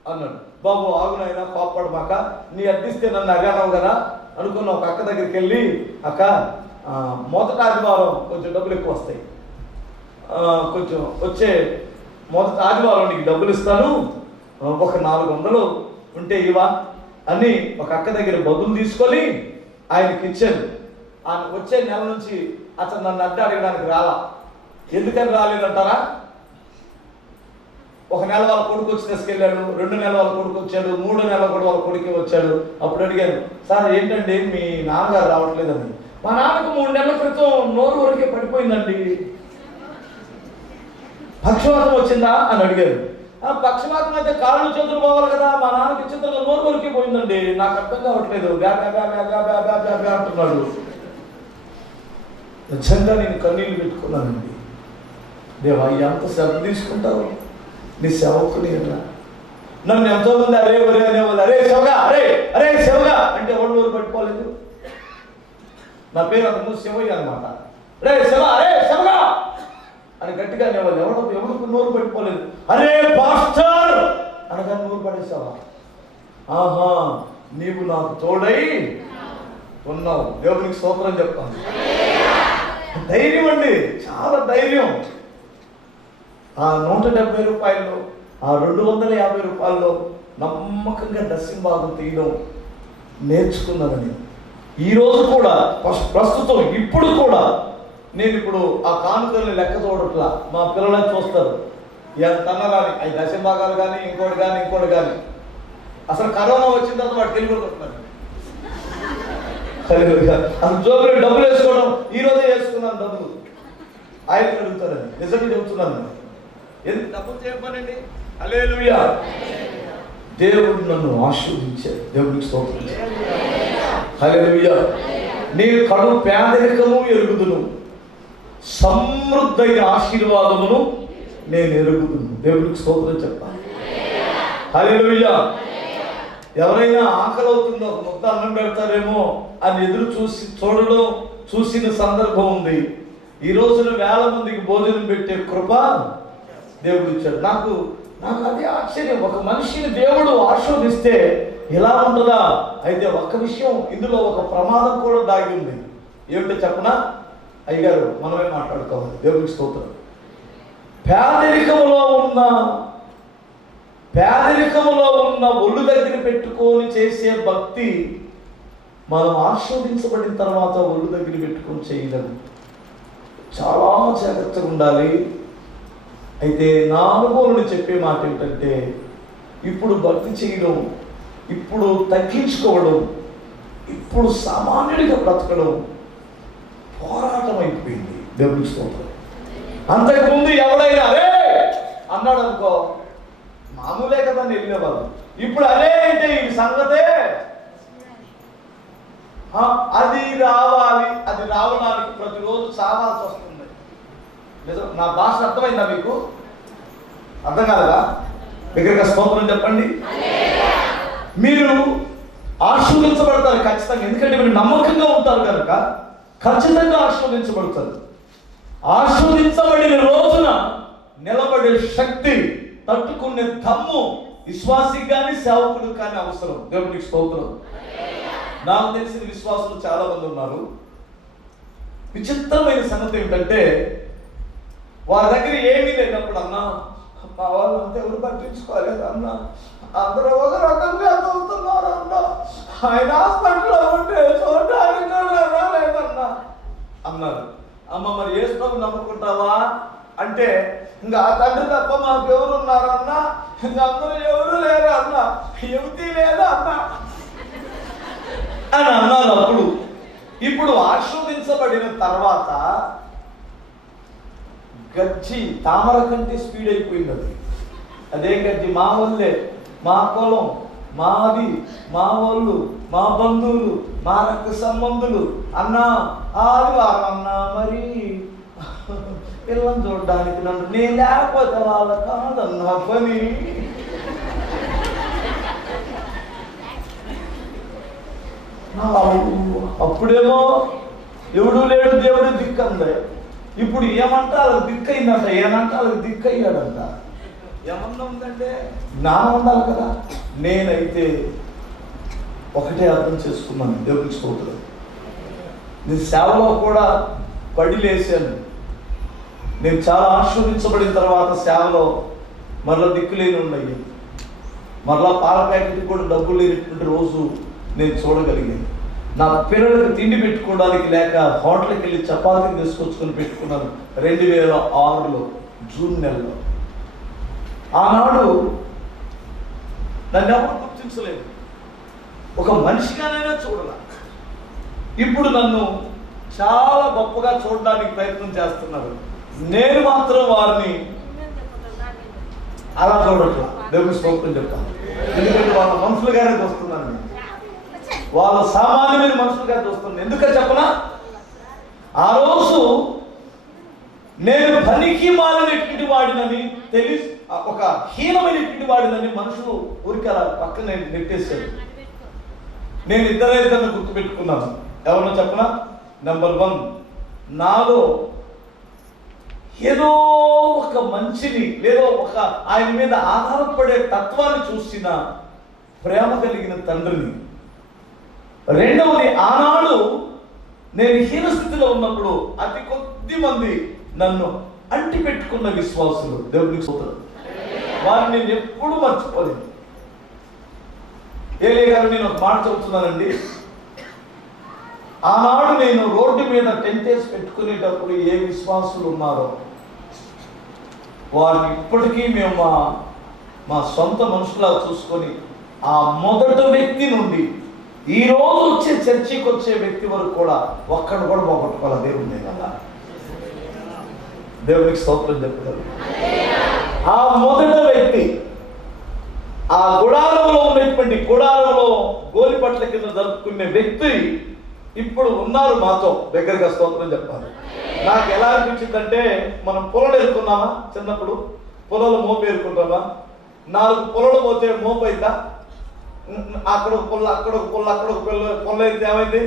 అన్నాడు. బాబు ఆగునైనా కోప్పడు మాక, నీ అద్దిస్తే నన్ను అగానవు కదా అనుకున్న ఒక అక్క దగ్గరికి వెళ్ళి, అక్క మొదటి ఆదివారం కొంచెం డబ్బులు ఎక్కువ వస్తాయి, కొంచెం వచ్చే మొదటి ఆదివారం నీకు డబ్బులు ఇస్తాను, ఒక 400 ఉంటే ఇవా అని ఒక అక్క దగ్గర బదులు తీసుకొని ఆయనకి ఇచ్చాను. ఆయన వచ్చే నెల నుంచి అతను నన్ను అద్దె అడగడానికి రాలా. ఎందుకని రాలేదంటారా? 1 నెల వాళ్ళ కొడుకు వచ్చి తీసుకెళ్ళాడు, 2 నెలల వాళ్ళ కొడుకు వచ్చాడు, 3 నెలల కూడా వాళ్ళ కొడుకే వచ్చాడు. అప్పుడు అడిగాను, సార్ ఏంటండి మీ నాన్నగారు రావట్లేదని. మా నాన్నకు 3 నెలల క్రితం నోరు వరకే పడిపోయిందండి. పక్షవాతం వచ్చిందా అని అడిగారు. పక్షవాతం అయితే కాళ్ళు చేతులు పోవాలి కదా, మా నాన్నకి ఇచ్చిన నోరు వరకే పోయిందండి, నాకు అర్థం కావట్లేదు అంటున్నాడు. నిజంగా నేను కన్నీళ్ళు పెట్టుకున్నానండి. దేవా ఎంత శ్రద్ధ తీసుకుంటావు నీ సేవకుని ఎట్లా. నన్ను ఎంతోమంది అరే ఒరే అనేవాళ్ళు, అరే శివగా అరే అరే శివగా అంటే ఎవరు నోరు పెట్టుకోలేదు. నా పేరు అంతకు శివయ్య అనమాట. రే శివ అరే శివగా అని గట్టిగా అనేవాళ్ళు. ఎవరికి నోరు పెట్టుకోలేదు. అరే పాస్టర్ అనగా నోరు పడేసావా? ఆహా నీవు నాకు తోడై ఉన్నావు. దేవునికి స్తోత్రం చెప్తాను. ధైర్యం అండి, చాలా ధైర్యం. ఆ 170 రూపాయలు, ఆ 250 రూపాయల్లో నమ్మకంగా దశంభాగం తీయడం నేర్చుకున్నాను నేను. ఈరోజు కూడా ప్రస్తుతం ఇప్పుడు కూడా నేను ఇప్పుడు ఆ కానుకల్ని లెక్క చూడట్లా. మా పిల్లలని చూస్తారు, ఎంత అన్నరాని 5 దశభాగాలు కానీ ఇంకోటి కానీ అసలు కరోనా వచ్చిన తర్వాత వాటికి వెళ్ళిపోతున్నారు. అసలు జోబులు డబ్బులు వేసుకోవడం ఈరోజే వేసుకున్నాను డబ్బులు ఆయన అడుగుతారని నిజంగా చెబుతున్నాను. ఎందుకు డబ్బులు చేయమనండి? హల్లెలూయా. దేవుడు నన్ను ఆశీర్వదించాడు, దేవుడికి స్తోత్రం. హల్లెలూయా. నేను కడు పేదరికము ఎరుగుదును, సమృద్ధైన ఆశీర్వాదమును నేను ఎరుగుదును. దేవుడికి స్తోత్రం చెప్పాలి. హల్లెలూయా. ఎవరైనా ఆకలి అవుతుందో ఒక ముద్ద అన్నం పెడతారేమో అని ఎదురు చూసిన సందర్భం ఉంది. ఈ రోజున వేల మందికి భోజనం పెట్టే కృప దేవుడు ఇచ్చాడు. నాకు అదే ఆశ్చర్యం. ఒక మనిషిని దేవుడు ఆశీర్వదిస్తే ఎలా ఉంటుందా? అయితే ఒక్క విషయం, ఇందులో ఒక ప్రమాదం కూడా దాగి ఉంది. ఏమిటో చెప్పనా? అయ్యగారు మనమే మాట్లాడుకోవాలి. దేవుడికి స్తోత్రం. పేదరికంలో ఉన్న ఒళ్ళు దగ్గర పెట్టుకొని చేసే భక్తి మనం ఆశీర్వదించబడిన తర్వాత ఒళ్ళు దగ్గర పెట్టుకొని చేయలేము. చాలా జాగ్రత్తగా ఉండాలి. అయితే నా అనుభవం చెప్పే మాట ఏంటంటే, ఇప్పుడు భక్తి చేయడం, ఇప్పుడు తగ్గించుకోవడం, ఇప్పుడు సామాన్యుడిగా బ్రతకడం పోరాటం అయిపోయింది. దేవుడికి స్తోత్రం. అంతకుముందు ఎవడైనా అరే అన్నాడు అనుకో, మామూలే కదా అని వెళ్ళేవాళ్ళు. ఇప్పుడు అదే అంటే ఈ సంగతే అది రావాలి, అది రావడానికి ప్రతిరోజు చావాల్సి వస్తుంది. నిజం. నా భాష అర్థమైందా మీకు? అర్థం కాదా? దగ్గరగా స్తోత్రం చెప్పండి. మీరు ఆశీర్వదించబడతారు ఖచ్చితంగా, ఎందుకంటే మీరు నమ్మకంగా ఉంటారు కనుక ఖచ్చితంగా ఆశీర్వదించబడతారు. ఆశీర్వదించబడిన రోజున నిలబడే శక్తి, తట్టుకునే దమ్ము విశ్వాసికి కానీ సేవకుడికి కానీ అవసరం. దేవునికి స్తోత్రం. నాకు తెలిసిన విశ్వాసులు చాలా మంది ఉన్నారు. విచిత్రమైన సంగతి ఏమిటంటే, వారి దగ్గర ఏమీ లేనప్పుడు అన్నా మా వాళ్ళు అంతా ఎవరు పట్టించుకోలేదు అన్న, అందరూ ఒక రకంగా చదువుతున్నారు అన్న, ఆయన హాస్పిటల్లో ఉంటే చూడడానికి లేదన్నా అన్నారు. అమ్మ మరి యేసుప్రభు నమ్ముకుంటావా అంటే, ఇంకా ఆ తండ్రి తప్ప మాకు ఎవరు ఉన్నారన్నా, ఇంకా అందరూ ఎవరు లేరు అన్న, యువతి లేదా అన్న అని అన్నారు. అప్పుడు ఇప్పుడు ఆశీర్వదించబడిన తర్వాత గజ్జి తామర కంటే స్పీడ్ అయిపోయింది. అదే గజ్జి మా వాళ్ళే, మా కులం, మాది, మా వాళ్ళు, మా బంధువులు, మా రక్త సంబంధులు అన్నా, ఆదివారం అన్నా మరి పిల్లలు చూడడానికి నన్ను, నేను లేకపోతే వాళ్ళ కాదన్నా పని. అప్పుడేమో ఎవడు లేడు దేవుడు దిక్కంది. ఇప్పుడు ఏమంటే వాళ్ళకి దిక్కు అయిందంట, ఏమంటే వాళ్ళకి దిక్కు అయ్యాడంట. ఏమన్నా ఉందంటే జ్ఞానం ఉండాలి కదా. నేనైతే ఒకటే అర్థం చేసుకున్నాను, దేవుడికి స్తోత్రం. నేను సేవలో కూడా పడి లేసాను. నేను చాలా ఆశీర్వదించబడిన తర్వాత సేవలో మరలా దిక్కులేని ఉన్నాయి, మరలా పాల ప్యాకెట్ కూడా డబ్బులు లేనటువంటి రోజు నేను చూడగలిగాను. నా పిల్లలకు తిండి పెట్టుకోవడానికి లేక హోటల్కి వెళ్ళి చపాతీని తీసుకొచ్చుకొని పెట్టుకున్నాను 2006లో జూన్ నెలలో. ఆనాడు నన్ను ఎవరు గుర్తించలేదు, ఒక మనిషిగానైనా చూడాల. ఇప్పుడు నన్ను చాలా గొప్పగా చూడడానికి ప్రయత్నం చేస్తున్నారు. నేను మాత్రం వారిని అలా చూడట్లా. దేవుని స్తోత్రం చెప్తాను. ఎందుకంటే వాళ్ళ మనుషులుగానే చూస్తున్నాను, వాళ్ళ సామాన్యమైన మనుషులుగా చూస్తున్నాను. ఎందుకని చెప్పనా? ఆ రోజు నేను పనికి మాలినటువంటి వాడినని తెలిసి, ఒక హీనమైనటువంటి వాడినని మనుషులు ఊరికి అలా పక్కన నెట్టేశారు. నేను ఇద్దరిని గుర్తుపెట్టుకున్నాను. ఎవరో చెప్పనా? నెంబర్ 1, నాలో ఏదో ఒక మంచిని, లేదో ఒక ఆయన మీద ఆధారపడే తత్వాన్ని చూసిన ప్రేమ కలిగిన తండ్రిని. రెండవది, ఆనాడు నేను హీనస్థితిలో ఉన్నప్పుడు అతి కొద్ది మంది నన్ను అంటి పెట్టుకున్న విశ్వాసులు. దేవునికి స్తోత్రం. వారిని నేను ఎప్పుడు మర్చిపోలేదు. ఏలే గారు, నేను ఒక మాట చెబుతున్నానండి. ఆనాడు నేను రోడ్డు మీద టెంట్ వేసి పెట్టుకునేటప్పుడు ఏ విశ్వాసులు ఉన్నారో వారిని ఇప్పటికీ మేము మా సొంత మనుషులా చూసుకొని ఆ మొదటి వ్యక్తి నుండి ఈ రోజు వచ్చే చర్చికి వచ్చే వ్యక్తి వరకు కూడా ఒక్కడు కూడా పోగొట్టుకోవాలి. దేవుని కదా, దేవునికి స్తోత్రం చెప్తారు. ఆ మొదటి వ్యక్తి ఆ గుడారంలో ఉన్నటువంటి గుడారంలో గోలిపట్ల కింద జరుపుకునే వ్యక్తి ఇప్పుడు ఉన్నారు మాతో దగ్గరగా. స్తోత్రం చెప్పాలి. నాకు ఎలా అనిపించిందంటే, మనం పొలలు ఎరుకున్నామా చిన్నప్పుడు? పొలలు మోపు ఎరుకుంటామా? 4 పొలలు పోతే మోపు అయిందా? అక్కడ ఒక పొల్ల, అక్కడ ఒక పొల్ల, అక్కడ ఒక పొల్ల అయితే ఏమైంది?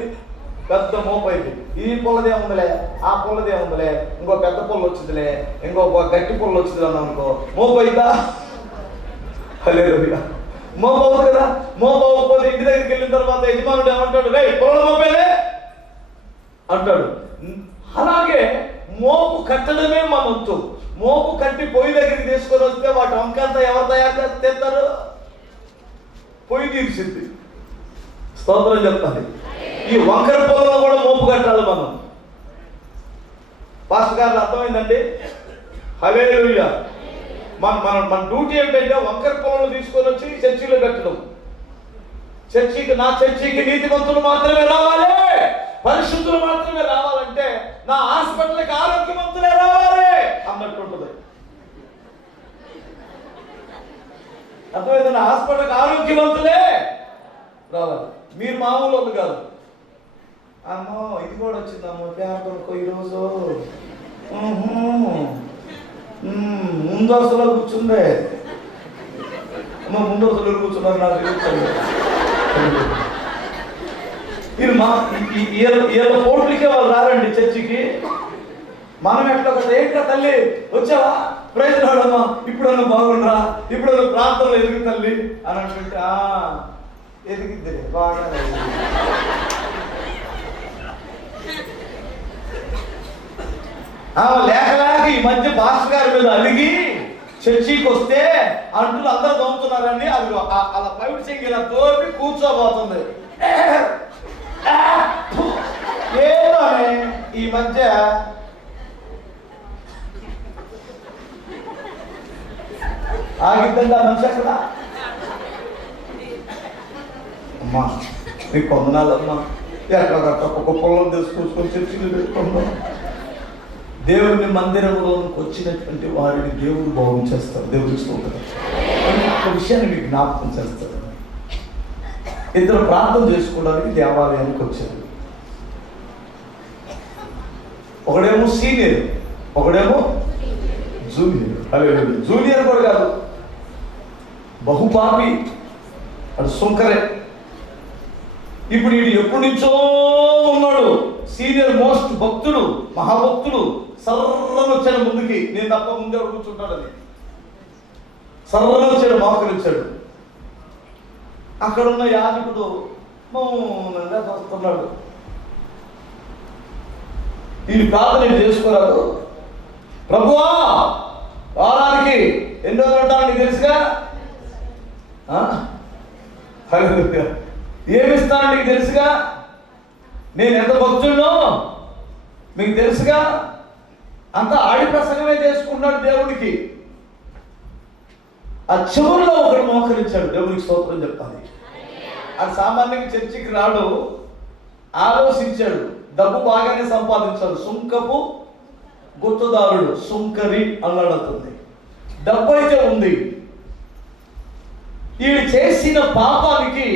పెద్ద మోపు అయింది. ఈ పొల్లదే ఉందిలే, ఆ పొల్లదే ఉందిలే, ఇంకో పెద్ద పొల్ల వచ్చిందిలే, ఇంకొక గట్టి పొల్ల వచ్చింది అనుకో, మోపు అయిందా? హల్లెలూయా. మోపు అవ్వదు కదా. మోపు అవ్వకపోతే ఇంటి దగ్గరికి వెళ్ళిన తర్వాత యజమానుడు ఏమంటాడు? రే పొలం మోపేలే అంటాడు. అలాగే మోపు కట్టడమే మన వంతు. మోపు కట్టి పొయ్యి దగ్గరికి తీసుకొని వస్తే వాటి వంకంతా ఎవరు తయారు చేస్తారు? పొయ్యి తీర్చింది. స్తోత్రం చెప్తాను. ఈ వంకర పొలంలో కూడా మోపు కట్టాలి మనం. పాస్టర్ గారు అర్థమైందండి? హల్లెలూయా. మన డ్యూటీ ఏంటంటే వంకర పొలంలో తీసుకొని వచ్చి చర్చిలో కట్టడం. నా చర్చికి నీతిమంతులు మాత్రమే రావాలి, పరిశుద్ధులు మాత్రమే రావాలంటే నా హాస్పిటల్కి ఆరోగ్యవంతులే రావాలి అన్నట్టు ఉంటుంది. అర్థమైంది? నా హాస్పిటల్కి ఆరోగ్యవంతులే రావాలి. మీరు మామూలు కాదు. అమ్మో ఇది కూడా వచ్చిందమ్మో పేపర్కో ఈరోజు ముందు వరుసలో కూర్చుందే. ముందు వరుసలో కూర్చున్నారు. నాకు ఇది వీళ్ళ పోట్లకే వాళ్ళు రారండి చర్చికి. మనం ఎట్లా కదా, ఏంట్రా తల్లి వచ్చావా, ప్రైజ్ రావడమ్మా, ఇప్పుడన్నా బాగుండరా, ఇప్పుడన్నా ప్రాంతంలో ఎదుగు తల్లి అని అంటుంటే ఎదిగిద్ది బాగా. లేక ఈ మధ్య భాస్కర్ గారి మీద అలిగి చర్చికి వస్తే అంటులు అందరూ దొంగతున్నారని అది అలా పైపు చెంగి ఇలా తోపి కూర్చోబోతుంది. ఏదో ఈ మధ్య ఆగిద్దండి ఆ మనిషి అక్కడ. అమ్మా మీకు కొందనాలమ్మా, ఎక్కడ ఒక్కొక్క పొలం తీసుకొచ్చుకొని చర్చిలు పెట్టుకుందాం. దేవుని మందిరంలోకి వచ్చినటువంటి వారిని దేవుడు బాగు చేస్తారు. దేవుడికి స్తోత్రం. ఒక విషయాన్ని మీకు జ్ఞాపకం చేస్తారు. ఇద్దరు ప్రార్థన చేసుకోవడానికి దేవాలయానికి వచ్చారు. ఒకడేమో సీనియర్, ఒకడేమో జూనియర్. అదే జూనియర్ కూడా కాదు, బహుపాపి, అది సుంకరే. ఇప్పుడు వీడు ఎప్పటి నుంచో ఉన్నాడు, సీనియర్ మోస్ట్ భక్తుడు, మహాభక్తుడు. సర్రను వచ్చాడు ముందుకి, నేను తప్ప ముందే కూర్చుంటాడు. అది సర్రను వచ్చాడు, మోకరించాడు. అక్కడున్న యాజకుడు మౌనంగా చూస్తున్నాడు. వీళ్ళు ప్రార్థన చేసుకోరాదు. ప్రభువా వారానికి ఎన్ని రోజులు ఉంటాను నీకు తెలుసుగా, ఏమిస్తాను నీకు తెలుసుగా, నేను ఎంత భక్తుడినో మీకు తెలుసుగా. అంతా ఆడి ప్రసంగమే చేసుకున్నాడు దేవుడికి. ఆ చివరిలో ఒకడు మోకరించాడు. దేవుడికి స్తోత్రం చెప్తాను. అది సామాన్యంగా చర్చికి రాడు, ఆలోచించాడు. డబ్బు బాగానే సంపాదించాడు. సుంకపు గుర్తుదారుడు, సుంకరి అల్లాడుతుంది. డబ్బు అయితే ఉంది. వీడు చేసిన పాపానికి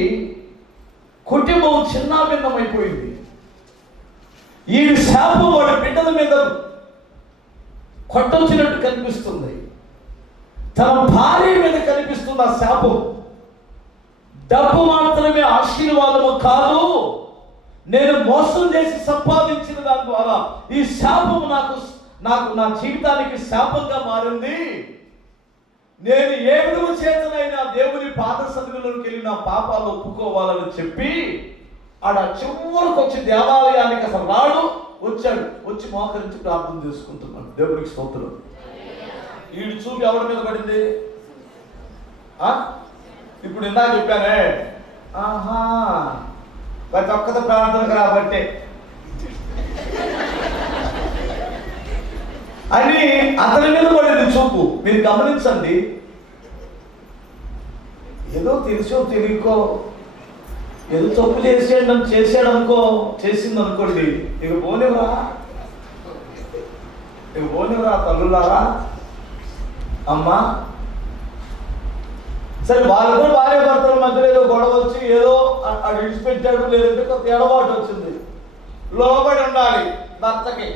కుటుంబం చిన్నాభిన్నమైపోయింది. వీడి శాపం వాడి బిడ్డల మీద కొట్టొచ్చినట్టు కనిపిస్తుంది. తన భార్య మీద కనిపిస్తుంది ఆ శాపం. డబ్బు మాత్రమే ఆశీర్వాదము కాదు, నేను మోసం చేసి సంపాదించిన దాని ద్వారా ఈ శాపము నాకు నా జీవితానికి శాపంగా మారింది. నేను ఏ విధవ చేతనైనా దేవుని పాద సన్నిధిలోకి వెళ్ళి నా పాపాలు ఒప్పుకోవాలని చెప్పి ఆడ చివరికి వచ్చి దేవాలయానికి అసలు రాడు, వచ్చాడు. వచ్చి మోకరించి ప్రార్థన చేసుకుంటున్నాడు. దేవునికి స్తోత్రం. వీడి చూపు ఎవరి మీద పడింది? ఇప్పుడు ఇందాక చెప్పానే, ప్రతి ఒక్కత ప్రార్థనకు రాబట్టే అని అతని మీద పడింది చూపు. మీరు గమనించండి, ఏదో తెలుసో తెలియకో ఏదో తప్పు చేసాడనుకో, చేసింది అనుకోండి, ఇక పోనివరా తల్లులారా, అమ్మా. సరే, వాళ్ళు కూడా భార్య భర్తల మధ్యలో ఏదో గొడవ వచ్చి ఏదో అటు విడిచిపెట్టాడు, లేదంటే కొంత ఎడబాటు వచ్చింది, లోబడి ఉండాలి భర్తకి.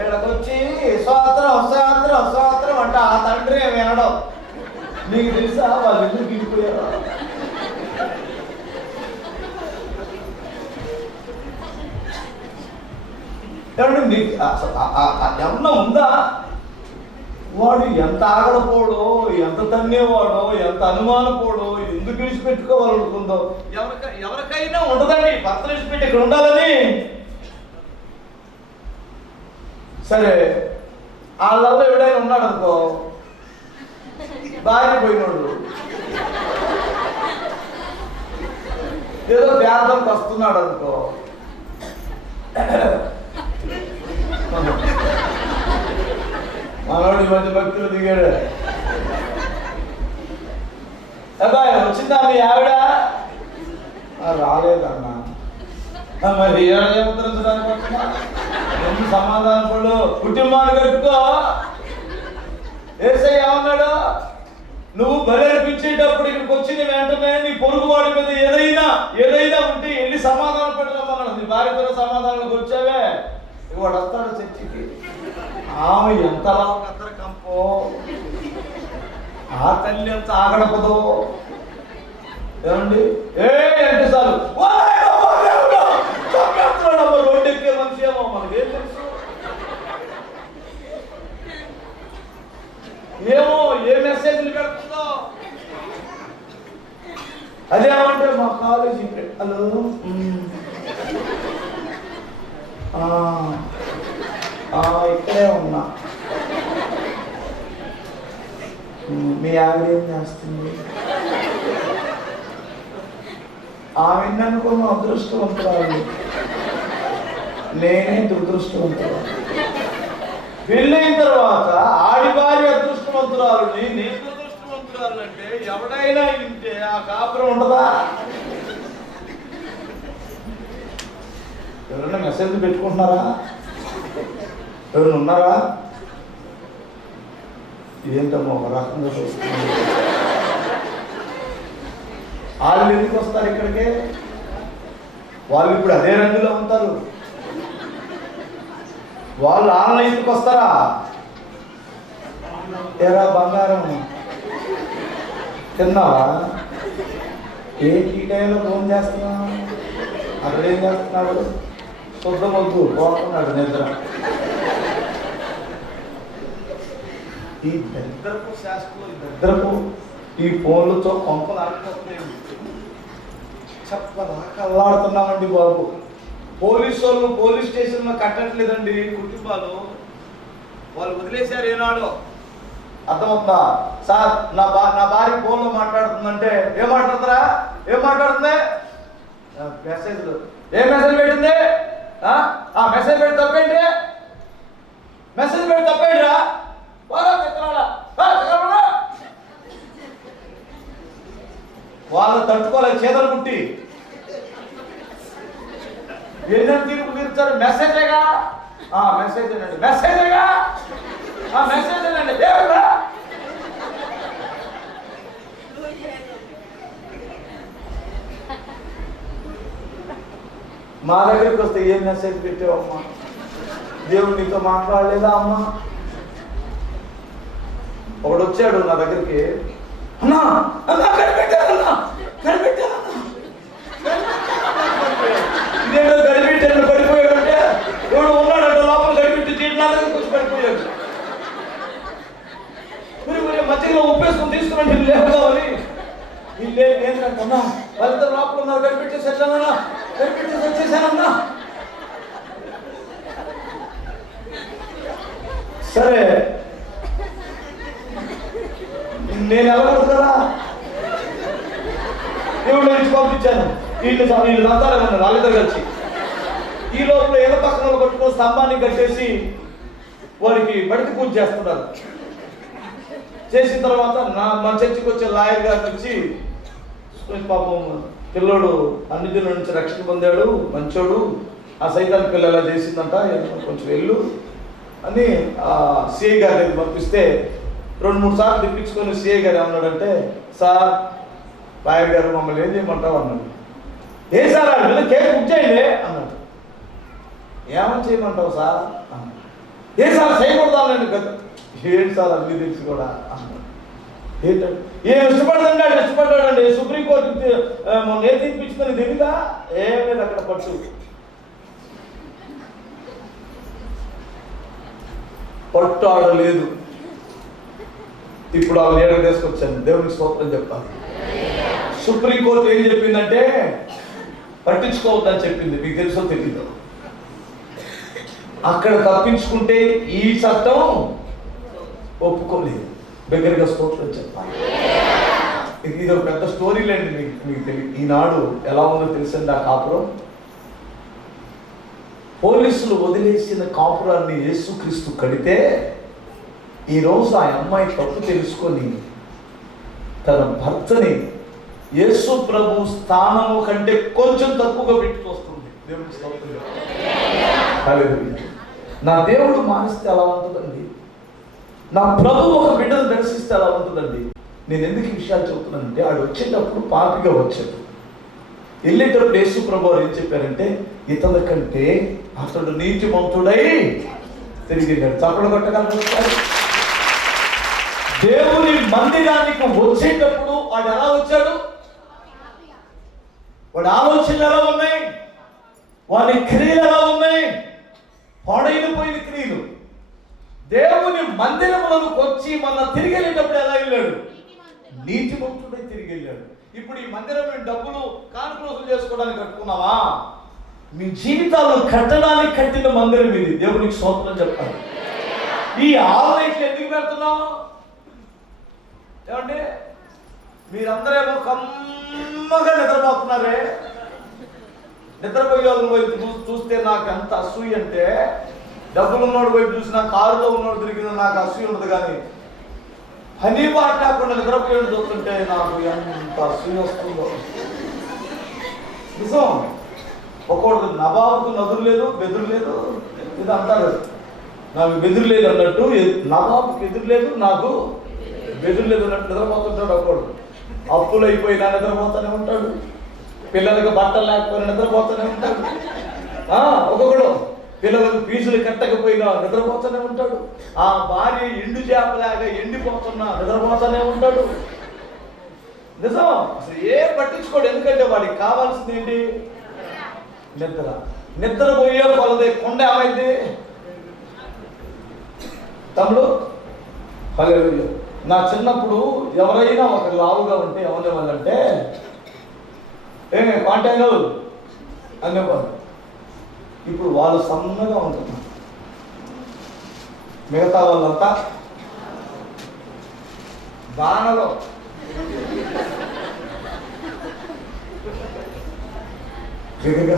ఏడకొచ్చి స్వాతంత్రం స్వాతంత్రం స్వాతంత్రం అంటే ఆ తండ్రి వినడం. నీకు తెలుసా వాళ్ళు ఎందుకు గిడిపోయారు? ఏమంటే నీకు ఏమన్నా ఉందా? వాడు ఎంత ఆగడపోడో, ఎంత తన్నేవాడో, ఎంత అనుమానపోడో, ఎందుకు విడిచిపెట్టుకోవాలనుకుందో ఎవరికైనా ఉండదండి భర్త విడిచిపెట్టి ఇక్కడ ఉండాలని. సరే, వాళ్ళల్లో ఎవడైనా ఉన్నాడు అనుకో, భార్య పోయినోడు ఏదో పేదలకు వస్తున్నాడు అనుకో, మనోడి మధ్య భక్తులు దిగాడు. అబ్బాయి వచ్చిందా మీ ఆవిడ? రాలేదన్నా. మరి ఏముద్రించడానికి వస్తున్నా? ఎందుకు సమాధానం పడు? కుటుంబాన్ని కట్టుకో. ఏసై ఏమన్నాడు? నువ్వు బలి అర్పించేటప్పుడు ఇక్కడికి వచ్చిన వెంటనే నీ పొరుగు వాడి మీద ఏదైనా ఉంటే వెళ్ళి సమాధానం పెట్టమన్నాడు. నీ భార్యతో సమాధానానికి వచ్చావే, వాడు వస్తాడు చర్చికి. ఆమె ఎంతలా కత్తరకంపో, ఆ తల్లి ఎంత ఆగడపదో. ఏమండి, అంటే చాలు రోడ్డు ఎక్కే మనిషి ఏమో మనకేం తెలుసు? ఏమో ఏ మెసేజ్లు పెడుతుందో. అదేమంటే మా కాలేజీ హలో ఇక్కడే ఉన్నా, మీ ఆవిడ ఏం చేస్తుంది? ఆమె అనుకున్న అదృష్టవంతురాలు, నేనే దురదృష్టవంతురాలు. పెళ్ళైన తర్వాత ఆడి భార్య అదృష్టవంతురాలు, నేను దురదృష్టవంతురాలు అంటే ఎవడైనా వింటే ఆ కాపురం ఉండదా? ఎవరైనా మెసేజ్ పెట్టుకుంటున్నారా? ఎవరైనా ఉన్నారా? ఏంటమ్మో ఒక రకంగా చూస్తున్నారు. వాళ్ళు ఎందుకు వస్తారు ఇక్కడికి? వాళ్ళు ఇప్పుడు అదే రంగులో ఉంటారు. వాళ్ళు ఆన్లైన్కి వస్తారా? ఎరా బంగారం తిన్నావా? ఈ టైంలో ఫోన్ చేస్తున్నా? అక్కడ ఏం చేస్తున్నాడు? శుద్ధం వద్దు, పోతున్నాడు నిద్ర. ఈ దరిద్రపు శాస్త్రం, ఈ ఫోన్లతో కొంపలు ఆడిపోతున్నాయి. చెప్పదాకా అల్లాడుతున్నామండి బాబు. పోలీసు వాళ్ళు పోలీస్ స్టేషన్లో కట్టట్లేదండి కుటుంబాలు, వాళ్ళు వదిలేశారు ఏనాడు. అర్థమవుతుందా సార్? నా భార్య ఫోన్లో మాట్లాడుతుందంటే ఏం మాట్లాడుతుందా? ఏం మాట్లాడుతుంది? మెసేజ్లు. ఏ మెసేజ్ పెట్టింది? ఆ మెసేజ్ పెట్టి తప్పేంటి? మెసేజ్ పెట్టి తప్పేంటిరా? వాళ్ళు తట్టుకోలేదు చేదలు పుట్టి ఎన్నో తీర్పు తీర్చారు. మెసేజేగా మెసేజ్ అండి, మెసేజేగా మెసేజ్ అండి. దేవుడా మా దగ్గరికి వస్తే ఏం మెసేజ్ పెట్టావమ్మా? దేవుడు నీతో మాట్లాడలేదా అమ్మా? ఒకడు వచ్చాడు నా దగ్గరికి, అన్నా కనిపెట్టానన్నా ఇదేంటో గడిపెట్టాను పడిపోయాడంటే ఎవడు ఉన్నాడంట లోపల గడిపెట్టి నా దగ్గరికి వచ్చి పడిపోయాడు. మరి మధ్యలో ఉప్పేసుకొని తీసుకురండి లేవు కావాలి. వీళ్ళే ఏంటంటున్నా వాళ్ళిద్దరు లోపల ఉన్నారు, గడిపెట్టేసి వచ్చానన్నా, గడిపెట్టేసి వచ్చేసానన్నా. సరే, నేను వెళ్ళకూడదు, దేవుడు నుంచి పంపించాను. వీళ్ళు దంతాలేమన్నారు వాళ్ళిద్దరు కలిసి. ఈ లోపల ఏదో పక్కన కొట్టుకుంటారు. పట్టుకుని స్తంభాన్ని కట్టేసి వాడికి బడికి పూజ చేస్తున్నారు. చేసిన తర్వాత మా చర్చికి వచ్చే లాయర్ గారు వచ్చి, పాపం పిల్లోడు అన్ని దిన నుంచి రక్షణ పొందాడు, మంచోడు, ఆ సైతాన్ పిల్ల ఎలా చేసిందంట, కొంచెం వెళ్ళు అని ఆ సిఐ గారి దగ్గర పంపిస్తే 2-3 సార్లు తిప్పించుకొని సిఐ గారు ఏమన్నాడంటే, సార్ లాయర్ గారు మమ్మల్ని ఏం చేయమంటావు అన్నాడు. ఏ సార్ అన్నాడు, కేసు బుక్ చేయండి అన్నాడు. ఏమని చేయమంటావు సార్ అన్నాడు. ఏ సార్ చేయకూడదా అన్నాడు. కదా ఏంటి సార్ అన్ని తెలిసి కూడా అన్నాడు. ఏంటంటే ఏం ఇష్టపడ్డాడండి సుప్రీంకోర్టు మొన్న ఏ తీర్పిచ్చిందని తెలియదా? ఏం లేదు అక్కడ పట్టు ఆడలేదు. ఇప్పుడు ఆ నీడ తీసుకొచ్చాను, దేవునికి స్తోత్రం చెప్పాలి. సుప్రీంకోర్టు ఏం చెప్పిందంటే పట్టించుకోవద్దని చెప్పింది. మీకు తెలుసో తెలీదు. అక్కడ తప్పించుకుంటే ఈ చట్టం ఒప్పుకోలేదు. దగ్గరగా స్తోత్రం చెప్పాలి. ఇది ఒక పెద్ద స్టోరీ లేండి. మీకు తెలియదు ఈనాడు ఎలా ఉందో తెలుసండి. ఆ కాపురం పోలీసులు వదిలేసిన కాపురాన్ని యేసుక్రీస్తు కడితే ఈరోజు ఆ అమ్మాయి తప్పు తెలుసుకొని తన భర్తని యేసు ప్రభు స్థానము కంటే కొంచెం తక్కువగా పెట్టి వస్తుంది. దేవుడికి స్తోత్రం. నా దేవుడు మారిస్తే ఎలా ఉంటుందండి? నా ప్రభు ఒక బిడ్డను దర్శిస్తే ఎలా ఉంటుందండి? నేను ఎందుకు ఈ విషయాలు చెబుతున్నానంటే, ఆడు వచ్చేటప్పుడు పాపిగా వచ్చాడు. వెళ్ళేటప్పుడు యేసు ప్రభు ఏం చెప్పారంటే, ఇతని కంటే అతడు నీతిమంతుడై తిరిగి చప్పలు కొట్టగలరు. దేవుని మందిరానికి వచ్చేటప్పుడు వాడు ఎలా వచ్చాడు? వాడి ఆలోచనలు ఎలా ఉన్నాయి? వాడి క్రియలు ఎలా ఉన్నాయి? పాడైన పోయిన క్రియలు. దేవుని మందిరములకు వచ్చి మన తిరిగి వెళ్ళేటప్పుడు ఎలా వెళ్ళాడు? నీతిమంతుడై తిరిగి వెళ్ళాడు. ఇప్పుడు ఈ మందిరం మేము డబ్బులు కానుకలు చేసుకోవడానికి కట్టుకున్నావా? మీ జీవితాలు కట్టడానికి కట్టిన మందిరం ఇది. దేవునికి స్తోత్రం చెప్పాలి. ఈ ఆలయట్లు ఎందుకు పెడుతున్నాం ఏమంటే? మీరందరేమో కమ్మగా నిద్రపోతున్నారే. నిద్రపోయే వాళ్ళ వైపు చూస్తే నాకు ఎంత అసూయ అంటే, డబ్బులు ఉన్నోడు వైపు చూసినా, కారులో ఉన్నోడు తిరిగినా నాకు అసూయ ఉండదు. కానీ పని బాట లేకుండా నిద్రపోయేది చూస్తుంటే నాకు ఎంత అసూయ వస్తుందో. నిజం. ఒకడు నవాబుకు నదురు లేదు, బెదురు లేదు. ఇది అంటారు, నాకు బెదురు లేదు అన్నట్టు. నవాబుకి ఎదురు లేదు, నాకు బెదురు లేదు అన్నట్టు నిద్రపోతుంటాడు. ఒకడు అప్పులు అయిపోయినా నిద్రపోతూనే ఉంటాడు. పిల్లలకు బట్టలు లేకపోయినా నిద్రపోతూనే ఉంటాడు. ఒక్కొక్కడు పిల్లలకు ఫీజులు కట్టకపోయినా నిద్రపోతూనే ఉంటాడు. ఆ భార్య ఎండు చేపలాగా ఎండిపోతున్నా నిద్రపోతూనే ఉంటాడు. నిజం. అసలు ఏం పట్టించుకోడు. ఎందుకంటే వాడికి కావాల్సింది ఏంటి? నిద్ర. నిద్రపోయే కొలదే కొండ ఏమైంది తమ్ముడు? హల్లెలూయా. నా చిన్నప్పుడు ఎవరైనా ఒక లావుగా ఉంటే ఏమనేవాళ్ళంటే, కాంటాంగల్ అనేవారు. ఇప్పుడు వాళ్ళు సన్నగా ఉంటున్నారు. మిగతా వాళ్ళంతా బాణలో.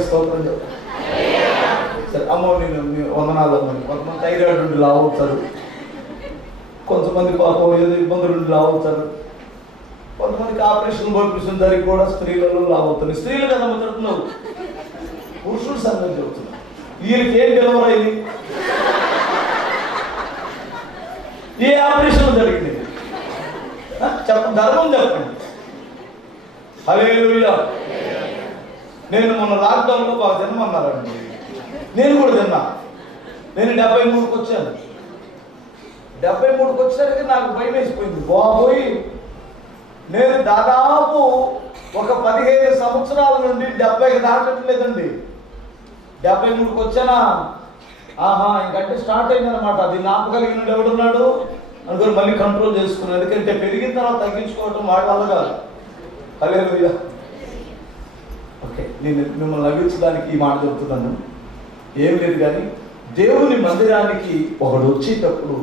స్తోత్రం చెప్పు. సరే అమ్మ, నేను వందనాలు అమ్మని. కొంతమంది థైరాయిడ్ నుండి లావు అవుతారు, కొంతమంది పాపం ఏదో ఇబ్బందులు నుండి లావు అవుతారు, కొంతమందికి ఆపరేషన్ పంపిస్తున్న దానికి కూడా స్త్రీలలో లావు అవుతుంది. స్త్రీలు కదా మాట్లాడుతున్నావు, పురుషుడు సంగతి చెబుతున్నారు. వీళ్ళకి ఏం డెలివరీ అయింది? ఏ ఆపరేషన్ జరిగింది? చెప్పండి, ధర్మం చెప్పండి. హల్లెలూయా. నేను మొన్న లాక్డౌన్లో బాగా తినమన్నారండి. నేను కూడా తిన్నా. నేను 73కి వచ్చాను. 73కి వచ్చేసరికి నాకు భయం వేసిపోయింది. బాబోయ్, నేను దాదాపు ఒక 15 సంవత్సరాల నుండి 70కి దాటట్లేదండి. 73కి వచ్చానా, ఇంకంటే స్టార్ట్ అయిందనమాట. అది నాపగలిగిన ఎవడున్నాడు అనుకుని మళ్ళీ కంట్రోల్ చేసుకున్నాను. ఎందుకంటే పెరిగిన తర్వాత తగ్గించుకోవటం వాడి వల్ల కాదు. హల్లెలూయా. ఓకే, నేను మిమ్మల్ని నవ్వించడానికి ఈ మాట చెప్తున్నాను. ఏం లేదు కానీ, దేవుని మందిరానికి ఒకడు వచ్చేటప్పుడు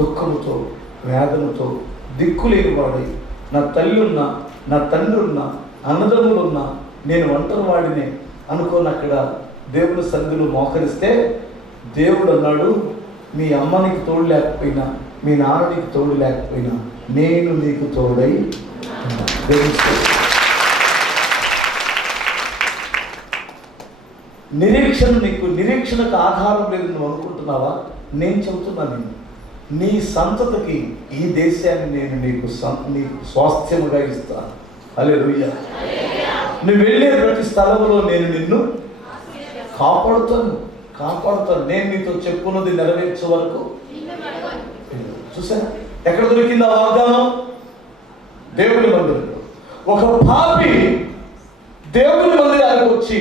దుఃఖముతో, వేదనతో, దిక్కులేని వాడై, నా తల్లి ఉన్నా, నా తండ్రి ఉన్నా, అన్నదమ్ములున్నా, నేను ఒంటరి వాడినే అనుకోని అక్కడ దేవుని సన్నిధిలో మోకరిస్తే దేవుడు అన్నాడు, మీ అమ్మ నీకు తోడు లేకపోయినా, మీ నాన్న నీకు తోడు లేకపోయినా, నేను నీకు తోడై నిరీక్షణకు ఆధారం లేదు నువ్వు అనుకుంటున్నావా? నేను చెబుతున్నాను, నీ సంతతికి ఈ దేశాన్ని నేను నీకు స్వాస్థ్యముగా ఇస్తాను. హల్లెలూయా. నువ్వు వెళ్ళే ప్రతి స్థలంలో నేను నిన్ను కాపాడుతాను. నేను నీతో చెప్పుకున్నది నెరవేర్చే వరకు. చూసా ఎక్కడ దొరికింది ఆ వాగ్దానం? దేవుని మందిరంలో. ఒక పాపి దేవుని మందిరానికి వచ్చి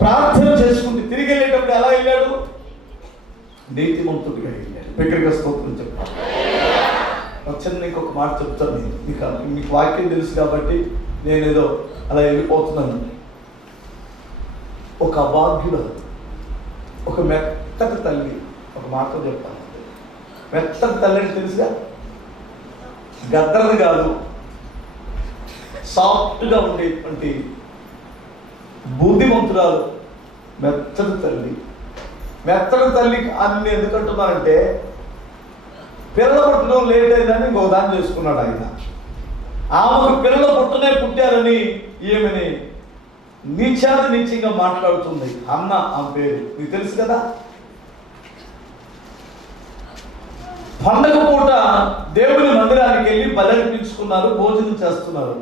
ప్రార్థన చేసుకుంటూ తిరిగి వెళ్ళేటప్పుడు ఎలా వెళ్ళాడు? నీతిమంతుడిగా వెళ్ళాడు. బిగ్గరగా స్తోత్రం చెప్పాలి. వచ్చిన ఇంకొక మాట చెప్తాను. మీకు వాక్యం తెలుసు కాబట్టి నేనేదో అలా వెళ్ళిపోతున్నాను. ఒక అభాగ్యుడు, ఒక మెత్తటి తల్లి, ఒక మాట చెప్పాలి. మెత్తటి తల్లి అంటే తెలుసుగా, గద్దరది కాదు, సాఫ్ట్గా ఉండేటువంటి బుద్ధిమంతురాలు మెత్తటి తల్లి. మెత్తటి తల్లి అని ఎందుకంటున్నానంటే, పిల్లలు పుట్టడం లేట్ అయిందని ఇంకో దాన్ని చేసుకున్నాడు ఆయన. ఆమెకు పిల్లలు పుట్టారని ఈమెని నీచంగా మాట్లాడుతుంది. అన్న ఆమె పేరు నీకు తెలుసు కదా. పండగ పూట దేవుని మందిరానికి వెళ్ళి బలర్పించుకున్నారు, భోజనం చేస్తున్నారు.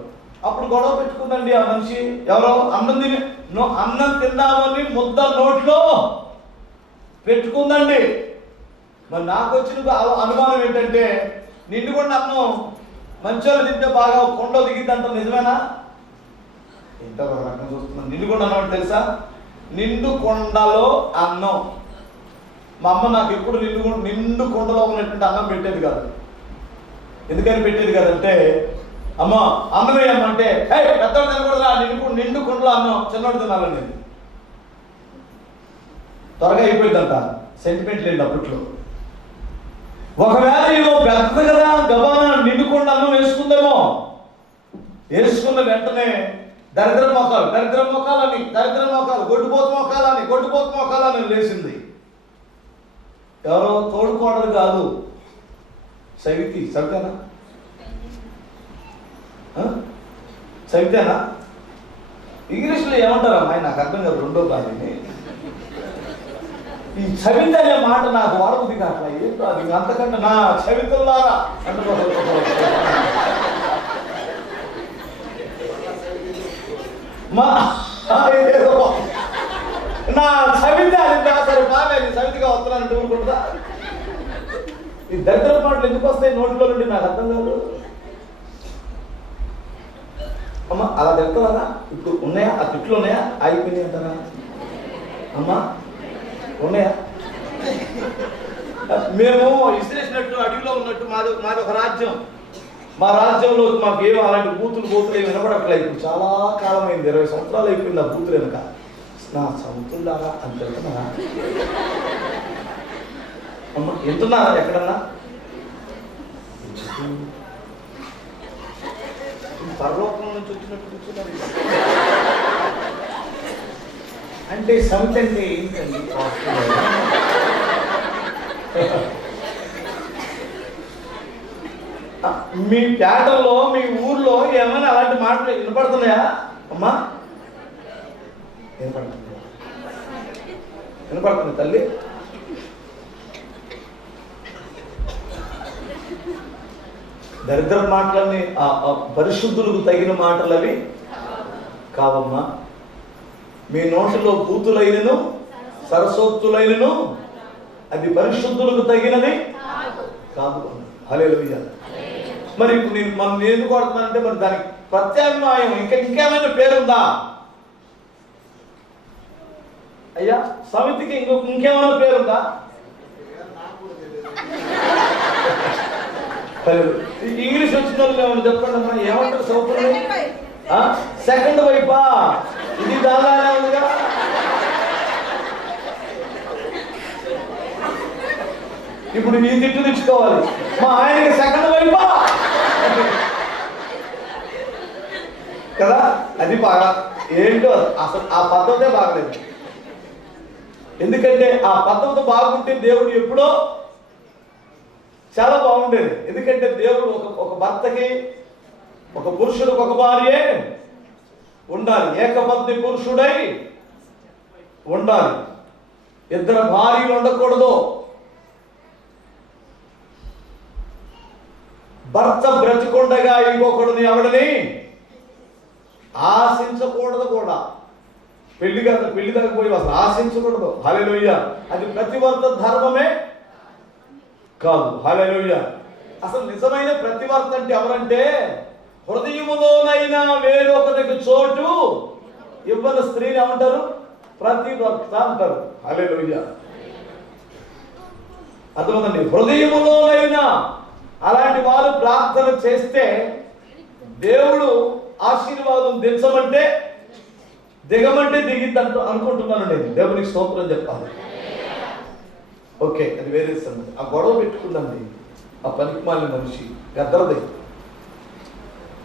అప్పుడు గొడవ పెట్టుకుందండి ఆ మనిషి. ఎవరో అన్నం తిందామని ముద్ద నోట్లో పెట్టుకుందండి. మరి నాకు వచ్చిన అనుమానం ఏంటంటే, నిండుకొండ అన్నం మంచోళ్ళు తింటే బాగా కొండ దిగిద్దంట. నిజమేనా? ఎంత రకం చూస్తున్నాను. నిండుకొండ అన్నం అంటే తెలుసా? నిండు కొండలో అన్నం. మా అమ్మ నాకు ఎప్పుడు నిండు కొండలో ఉన్నటువంటి అన్నం పెట్టేది కాదు. ఎందుకని పెట్టేది కాదంటే, అమ్మ అన్నం వేయమ్మంటే, పెద్దవాడు తినకూడదురా, నిండు కొండలో అన్నం చిన్నవాడు తినాలని. త్వరగా అయిపోయిందంట. సెంటిమెంట్ లేదు అప్పట్లో. ఒకవేళ ఏమో పెద్దది కదా, గబాన నిండుకొండ అన్నం వేసుకుందేమో. వేసుకున్న వెంటనే దరిద్ర మొఖాలని గొడ్డుపోతు మొఖాలని లేచింది. ఎవరో తోడుకోవడం కాదు, సవితేనా? ఇంగ్లీష్లో ఏమంటారు అమ్మాయి? నాకు అర్థం కాదు. రెండో కాదని ఈ చవిత అనే మాట నాకు వాడబుద్ధి కాట్లా. ఏంటో అది అంతకంటే నా చవితల్లారా అంటే నా సవిత అని సరే బాగా సవితగా వస్తున్నానంటే ఊరుకుంటుందా? ఈ దరిద్ర మాటలు ఎందుకు వస్తాయి నోట్లో నుండి నాకు అర్థం కాదు. అమ్మ అలా తిడతారా? ఇప్పుడు ఉన్నాయా? ఆ తిట్లు ఉన్నాయా? ఆగిపోయినాయి అంటారా? అమ్మా ఉన్నాయా? మేము ఇసిరేసినట్టు అడవిలో ఉన్నట్టు మాది ఒక రాజ్యం. మా రాజ్యంలో మాకు ఏమో అలాంటి బూతులు ఏమి వినపడట్లేదు. ఇప్పుడు చాలా కాలం అయింది, 20 సంవత్సరాలు అయిపోయింది ఆ బూతులు వెనక. నా సముద్రులారా అని తెలుతున్నారా? అమ్మ ఎంతున్నారా ఎక్కడన్నా? పరలోకం నుంచి వచ్చినట్టు కూర్చున్నారు. అంటే సమితి అంటే ఏంటండి? మీ పేటల్లో మీ ఊర్లో ఏమైనా అలాంటి మాటలు వినపడుతున్నాయా అమ్మా? వినపడుతుంది తల్లి. దరిద్ర మాటలన్నీ పరిశుద్ధులకు తగిన మాటలు అవి కావమ్మా. మీ నోటిలో బూతులైనను సరస్వత్తులైనను అది పరిశుద్ధులకు తగినది కాదు. హల్లెలూయా. మరి ఇప్పుడు మనం ఎందుకు కొడుతున్నానంటే, మరి దానికి ప్రత్యామ్నాయం ఇంకేమైనా పేరుందా అయ్యా? సమితికి ఇంకేమైనా పేరుందా? ఇంగ్లీష్ వచ్చిన వాళ్ళు ఏమన్నా చెప్పండి అమ్మా. ఏమంటారు సౌకర్యం? సెకండ్ వైపా? ఇది దాదానే ఉందిగా. ఇప్పుడు ఈ తిట్టు తెచ్చుకోవాలి. మా ఆయనకి సెకండ్ వైపా కదా. అది బాగా ఏంటో అసలు ఆ పద్ధతే బాగలేదు. ఎందుకంటే ఆ పద్ధతి బాగుంటే దేవుడు ఎప్పుడో చాలా బాగుండేది. ఎందుకంటే దేవుడు ఒక భర్తకి, ఒక పురుషుడికి ఒక భార్యే ఉండాలి, ఏకపత్ని పురుషుడై ఉండాలి, ఇద్దరు భార్యలు ఉండకూడదు. భర్త బ్రతికొండగా ఇంకొకడిని ఎవడని ఆశించకూడదు కూడా. పెళ్లి దాకా పోయి అసలు ఆశించకూడదు. హల్లెలూయా. అది ప్రతివర్త ధర్మమే కాదు. హల్లెలూయా. అసలు నిజమైన ప్రతివర్త అంటే ఎవరంటే, హృదయములోనైనా వేరొకరికి చోటు ఇవ్వని స్త్రీని ఏమంటారు? ప్రతివర్త అంటారు. హల్లెలూయా. అర్థమవుతుంది. హృదయములోనైనా అలాంటి వారు ప్రార్థన చేస్తే దేవుడు ఆశీర్వాదం దిగమంటే దిగిద్దంటూ అనుకుంటున్నాను నేను. దేవునికి స్తోత్రం చెప్పాలి. ఓకే, అది వేరే సంగతి. ఆ గొడవ పెట్టుకుందండి ఆ పనికిమాలిన మనిషి గద్దరది.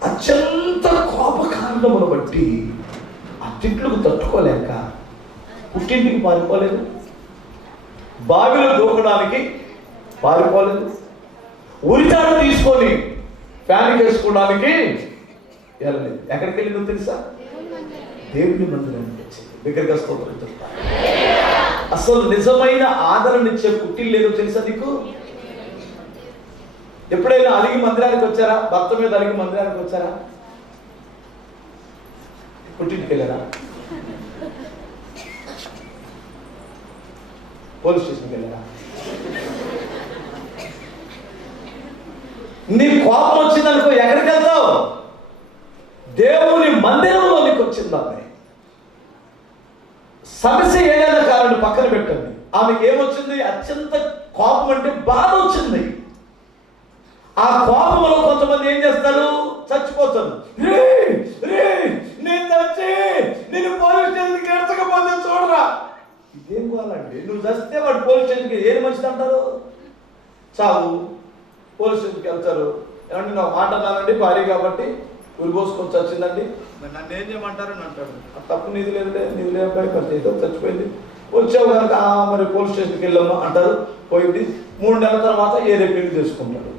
అత్యంత కోపకాండమును బట్టి ఆ తిట్లకు తట్టుకోలేక పుట్టింటికి పారిపోలేదు, బావిలో దూకడానికి పారిపోలేదు, ఉరితాడు తీసుకొని ఫ్యాన్ వేసుకోవడానికి వెళ్ళలేదు. ఎక్కడికి వెళ్ళిందో తెలుసా? దేవుని మందిరానికి వచ్చింది. దగ్గరగా స్తోత్రం చెప్తాను. అసలు నిజమైన ఆదరణ ఇచ్చే పుట్టిల్లు లేదో తెలుసా నీకు? ఎప్పుడైనా అలిగి మందిరానికి వచ్చారా? భర్త మీద అలిగి మందిరానికి వచ్చారా? పుట్టింటికి వెళ్ళారా? పోలీస్ స్టేషన్కి వెళ్ళారా? నీ కోపం వచ్చిందనుకో ఎక్కడికి వెళ్తావు? దేవుని మందిరంలోనికి వచ్చిందామె. సమస్య ఏదైనా కారణం పక్కన పెట్టండి. ఆమెకి ఏమొచ్చింది? అత్యంత కోపం అంటే బాధ వచ్చింది. ఆ కోపంలో కొంతమంది ఏం చేస్తారు? చచ్చిపోతారు. నేను చచ్చి నేను పోలీస్ స్టేషన్కి ఎడచకపోతే చూడరా. ఇదేం కావాలండి? నువ్వు చస్తే వాడు పోలీస్ స్టేషన్కి ఏది మంచిది అంటారు? చావు. పోలీస్ స్టేషన్కి వెళ్తారు. ఏమంటే నాకు మాట అన్నానండి, భార్య కాబట్టి ఉరి పోసుకొని చచ్చిందండి, మరి నన్ను ఏం చేయమంటారని అంటాడు. ఆ తప్పు నీది లేదు మరి ఏదో చచ్చిపోయింది, వచ్చావు కనుక మరి పోలీస్ స్టేషన్కి వెళ్ళమ్మా అంటారు. పోయింది. 3 నెలల తర్వాత ఏదే పెళ్లి చేసుకుంటాడు.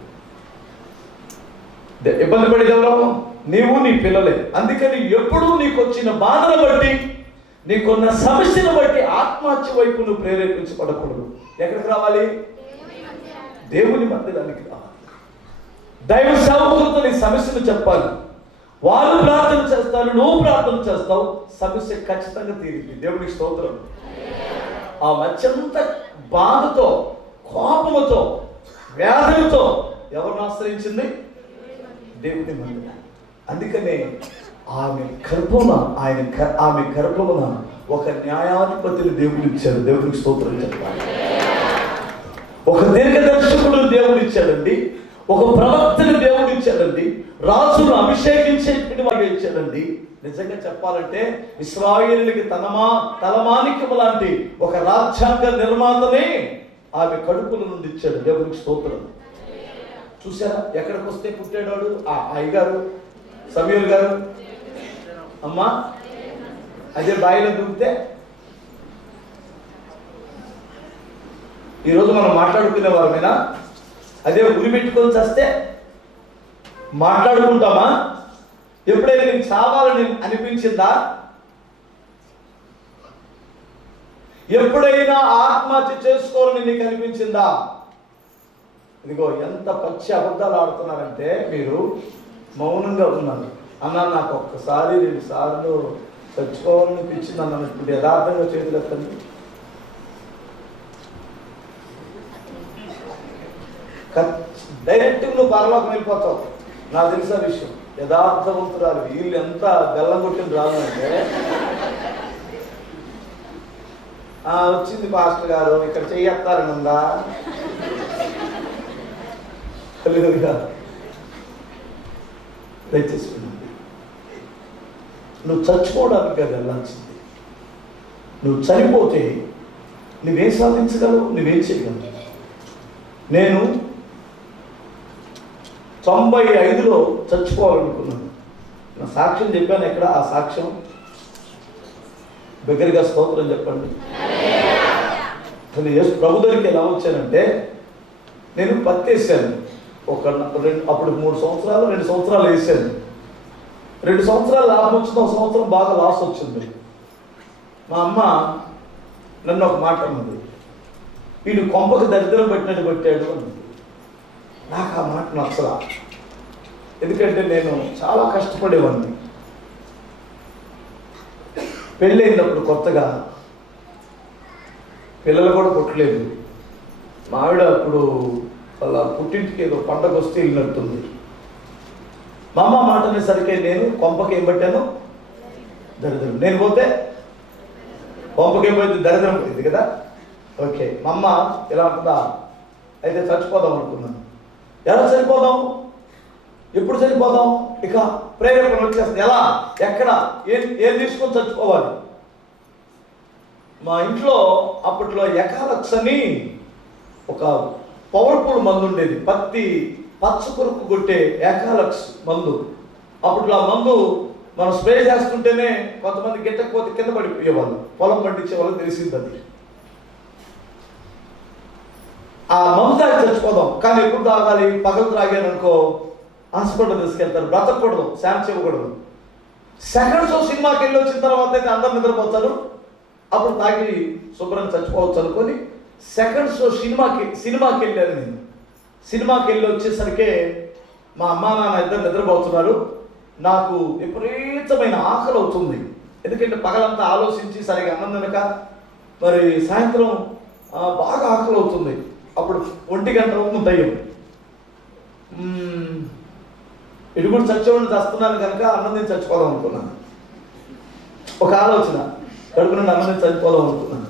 ఇబ్బంది పడేది ఎవరో? నీవు నీ పిల్లలే. అందుకని ఎప్పుడూ నీకు వచ్చిన బాధను బట్టి, నీకున్న సమస్యను బట్టి ఆత్మహత్య వైపు నువ్వు ప్రేరేపించబడకూడదు. ఎక్కడికి రావాలి? దేవుని మందిరానికి రావాలి. దైవ సేవకులతో నీ సమస్యను చెప్పాలి. వారు ప్రార్థన చేస్తారు, నువ్వు ప్రార్థన చేస్తావు, సమస్య ఖచ్చితంగా తీరింది. దేవునికి స్తోత్రం. ఆ అత్యంత బాధతో, కోపముతో, వ్యాధులతో ఎవరిని ఆశ్రయించింది? దేవుని మందిరం. అందుకనే ఆమె గర్భమున ఒక న్యాయాధిపతిని దేవుడు ఇచ్చాడు. దేవునికి స్తోత్రం చెప్పాలి. ఒక దీర్ఘదర్శకుడు దేవుడు ఇచ్చాడండి, ఒక ప్రవక్తని దేవుడు ఇచ్చాడండి, రాజును అభిషేకించేటువంటి వాడు ఇచ్చాడండి. నిజంగా చెప్పాలంటే ఇశ్రాయేలుకి తలమానికము లాంటి ఒక రాజ్యాంగ నిర్మాతని ఆమె కడుపుల నుండి ఇచ్చాడు. దేవునికి స్తోత్రం. చూసారా ఎక్కడికి వస్తే పుట్టాడు? ఆ అయ్యగారు సమీర్ గారు అమ్మా అదే బాయిలో దూకితే. ఈరోజు మనం మాట్లాడుకునే వారమేనా? అదే ఉరి పెట్టుకొని చస్తే మాట్లాడుకుంటామా? ఎప్పుడైనా నీకు చావాలని అనిపించిందా? ఎప్పుడైనా ఆత్మహత్య చేసుకోవాలని నీకు అనిపించిందా? ఇదిగో ఎంత పచ్చి అబద్ధాలు ఆడుతున్నారంటే మీరు మౌనంగా ఉన్నారు. అన్నా నాకు ఒక్కసారి 2 సార్లు చచ్చిపోవాలనిపించింది అన్నాను. ఇప్పుడు యథార్థంగా చేతులు ఎత్తండి. డైరెక్ట్గా నువ్వు పరలోకం వెళ్ళిపోతావు. నాకు తెలిసిన విషయం. యథార్థవంతురాలు. వీళ్ళు ఎంత బెల్లం కొట్టిన రాదు అంటే, వచ్చింది పాస్టర్ గారు ఇక్కడ చెయ్యత్తారని ఉందా? దయచేసి నువ్వు చచ్చిపోవడానికి కదా వెళ్ళాల్సింది. నువ్వు చనిపోతే నువ్వేం సాధించగలవు? నువ్వేం చేయగలవు? నేను 95లో చచ్చిపోవాలనుకున్నాను. నా సాక్ష్యం చెప్పాను. ఎక్కడ ఆ సాక్ష్యం? దగ్గరగా స్తోత్రం చెప్పండి. అసలు యేసు ప్రభు దగ్గరికి ఎలా వచ్చానంటే, నేను పత్తి వేసాను అప్పుడు 3 సంవత్సరాలు 2 సంవత్సరాలు వేసాను. 2 సంవత్సరాలు లాభం వచ్చింది, 1 సంవత్సరం బాగా లాస్ వచ్చింది. మా అమ్మ నన్ను ఒక మాట అన్నది, వీడు కొంపకు దరిద్రం పెట్టినట్టు పెట్టాడు అన్నది. నాకు ఆ మాట నచ్చలా. ఎందుకంటే నేను చాలా కష్టపడేవాడిని. పెళ్ళైనప్పుడు కొత్తగా పిల్లలు కూడా పుట్టలేదు. మా ఆవిడ అప్పుడు వాళ్ళ పుట్టింటికి ఏదో పండగ వస్తే వెళ్ళినట్టుంది. మా అమ్మ మాట అనేసరికి నేను కొంపకి ఏం పట్టాను, దరిద్రం. నేను పోతే కొంపకి ఏం పోయింది, దరిద్రం పోయింది కదా. ఓకే, మా అమ్మ ఎలా ఉంటుందా, అయితే చచ్చిపోదాం అనుకున్నాను. ఎలా చనిపోదాం, ఎప్పుడు చనిపోదాం, ఇక ప్రేరేపణ వచ్చేస్తుంది. ఎలా, ఎక్కడ, ఏం తీసుకొని చచ్చిపోవాలి. మా ఇంట్లో అప్పట్లో ఎకాలక్స్ అని ఒక పవర్ఫుల్ మందు ఉండేది, పత్తి పచ్చ కొరుకు కొట్టే ఎకాలక్స్ మందు. అప్పట్లో ఆ మందు మనం స్ప్రే చేస్తుంటేనే కొంతమంది గిట్టకపోతే కింద పడిపోయేవాళ్ళు, పొలం పండించే వాళ్ళు తెలిసింది అది. ఆ మందు తాగి చచ్చిపోదాం, కానీ ఎప్పుడు తాగాలి, పగలు తాగాను అనుకో హాస్పిటల్ తీసుకెళ్తారు, బ్రతకూడదు, ఛాన్స్ ఇవ్వకూడదు. సెకండ్ షో సినిమాకి వెళ్ళి వచ్చిన తర్వాత అయితే అందరు నిద్రపోతారు, అప్పుడు తాగి శుభ్రంగా చచ్చిపోవచ్చు అనుకొని సెకండ్ షో సినిమాకి వెళ్ళాను నేను. సినిమాకి వెళ్ళి వచ్చేసరికి మా అమ్మా నాన్న ఇద్దరు నిద్రపోతున్నారు. నాకు విపరీతమైన ఆకలి అవుతుంది. ఎందుకంటే పగలంతా ఆలోచించి సరిగా అన్నం తినక మరి సాయంత్రం బాగా ఆకలి అవుతుంది. అప్పుడు 1 గంట దయ్యం. ఇటు కూడా చచ్చిపోయి చస్తున్నాను కనుక అన్నం తిని చచ్చిపోదాం అనుకున్నాను. ఒక ఆలోచన, కడుపు నుండి అన్నం తిని చచ్చిపోదాం అనుకున్నాను.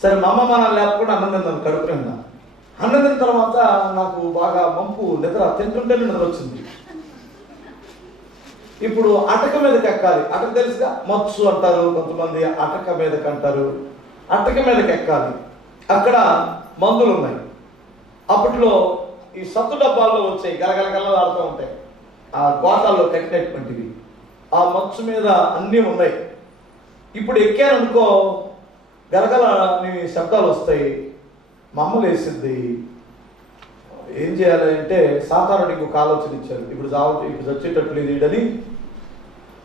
సరే, మా అమ్మ నాన్న లేకపోతే అన్నం తిన్నాను కడుపు నిండా. అన్నం తిన్న తర్వాత నాకు బాగా మంపు, నిద్ర తింటుంటేనే నిద్ర వచ్చింది. ఇప్పుడు అటక మీదకి ఎక్కాలి. అటక తెలుసుగా, మత్సు అంటారు కొంతమంది, అటక మీదకి అంటారు. అటక మీదకి ఎక్కాలి. అక్కడ మందులు ఉన్నాయి. అప్పట్లో ఈ సత్తు డబ్బాల్లో వచ్చాయి, గలగలగలలాడుతూ ఉంటాయి, ఆ గోతాల్లో కట్టినటువంటివి. ఆ మత్సు మీద అన్నీ ఉన్నాయి. ఇప్పుడు ఎక్కారనుకో గలగల శబ్దాలు వస్తాయి. మా అమ్మ లేసిద్ది. ఏం చేయాలి అంటే సాతానుడికి ఇంకొక ఆలోచన ఇచ్చారు, ఇప్పుడు చచ్చేటట్లు లేదని.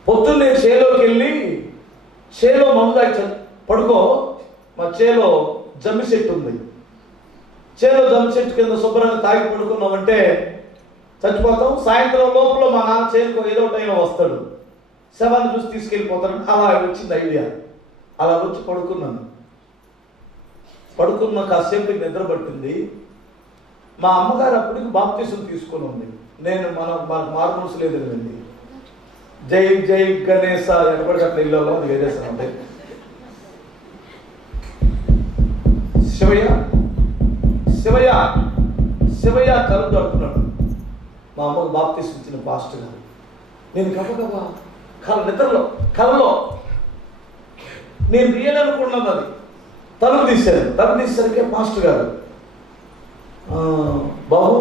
పొద్దున్నే చేలోకి వెళ్ళి, చేలో మందు తాగి పడుకో, మా చేలో జమ్మి చెట్టు ఉంది, చేలో జమ్మి చెట్టు కింద శుభ్రంగా తాగి పడుకున్నామంటే చచ్చిపోతాం. సాయంత్రం లోపల మా నాన్న చేనుకో ఏదో టైంలో వస్తాడు, శవాన్ని చూసి తీసుకెళ్ళిపోతాడు. అలా వచ్చింది ఐడియా. అలా వచ్చి పడుకున్నాను. పడుకున్న కాసేపు నిద్ర పట్టింది. మా అమ్మగారు అప్పటికి బాప్తిసం తీసుకొని ఉంది. నేను మనకు మార్పులు లేదు కదండి. జై జై గణేశ ఎక్కడికట్లా ఇళ్ళలో అది వేరేసాను. అంటే శివయ్య శివయ్య శివయ్య కలుపు అంటున్నాడు. మా అమ్మకు బాప్తిసం ఇచ్చిన పాస్టర్ గారు. నేను గబగబా కలలో నేను రియల్ అనుకున్నాను. అది తలుపు తీశారు. తలుపు తీసేసరికి మాస్టర్ గారు, బాబు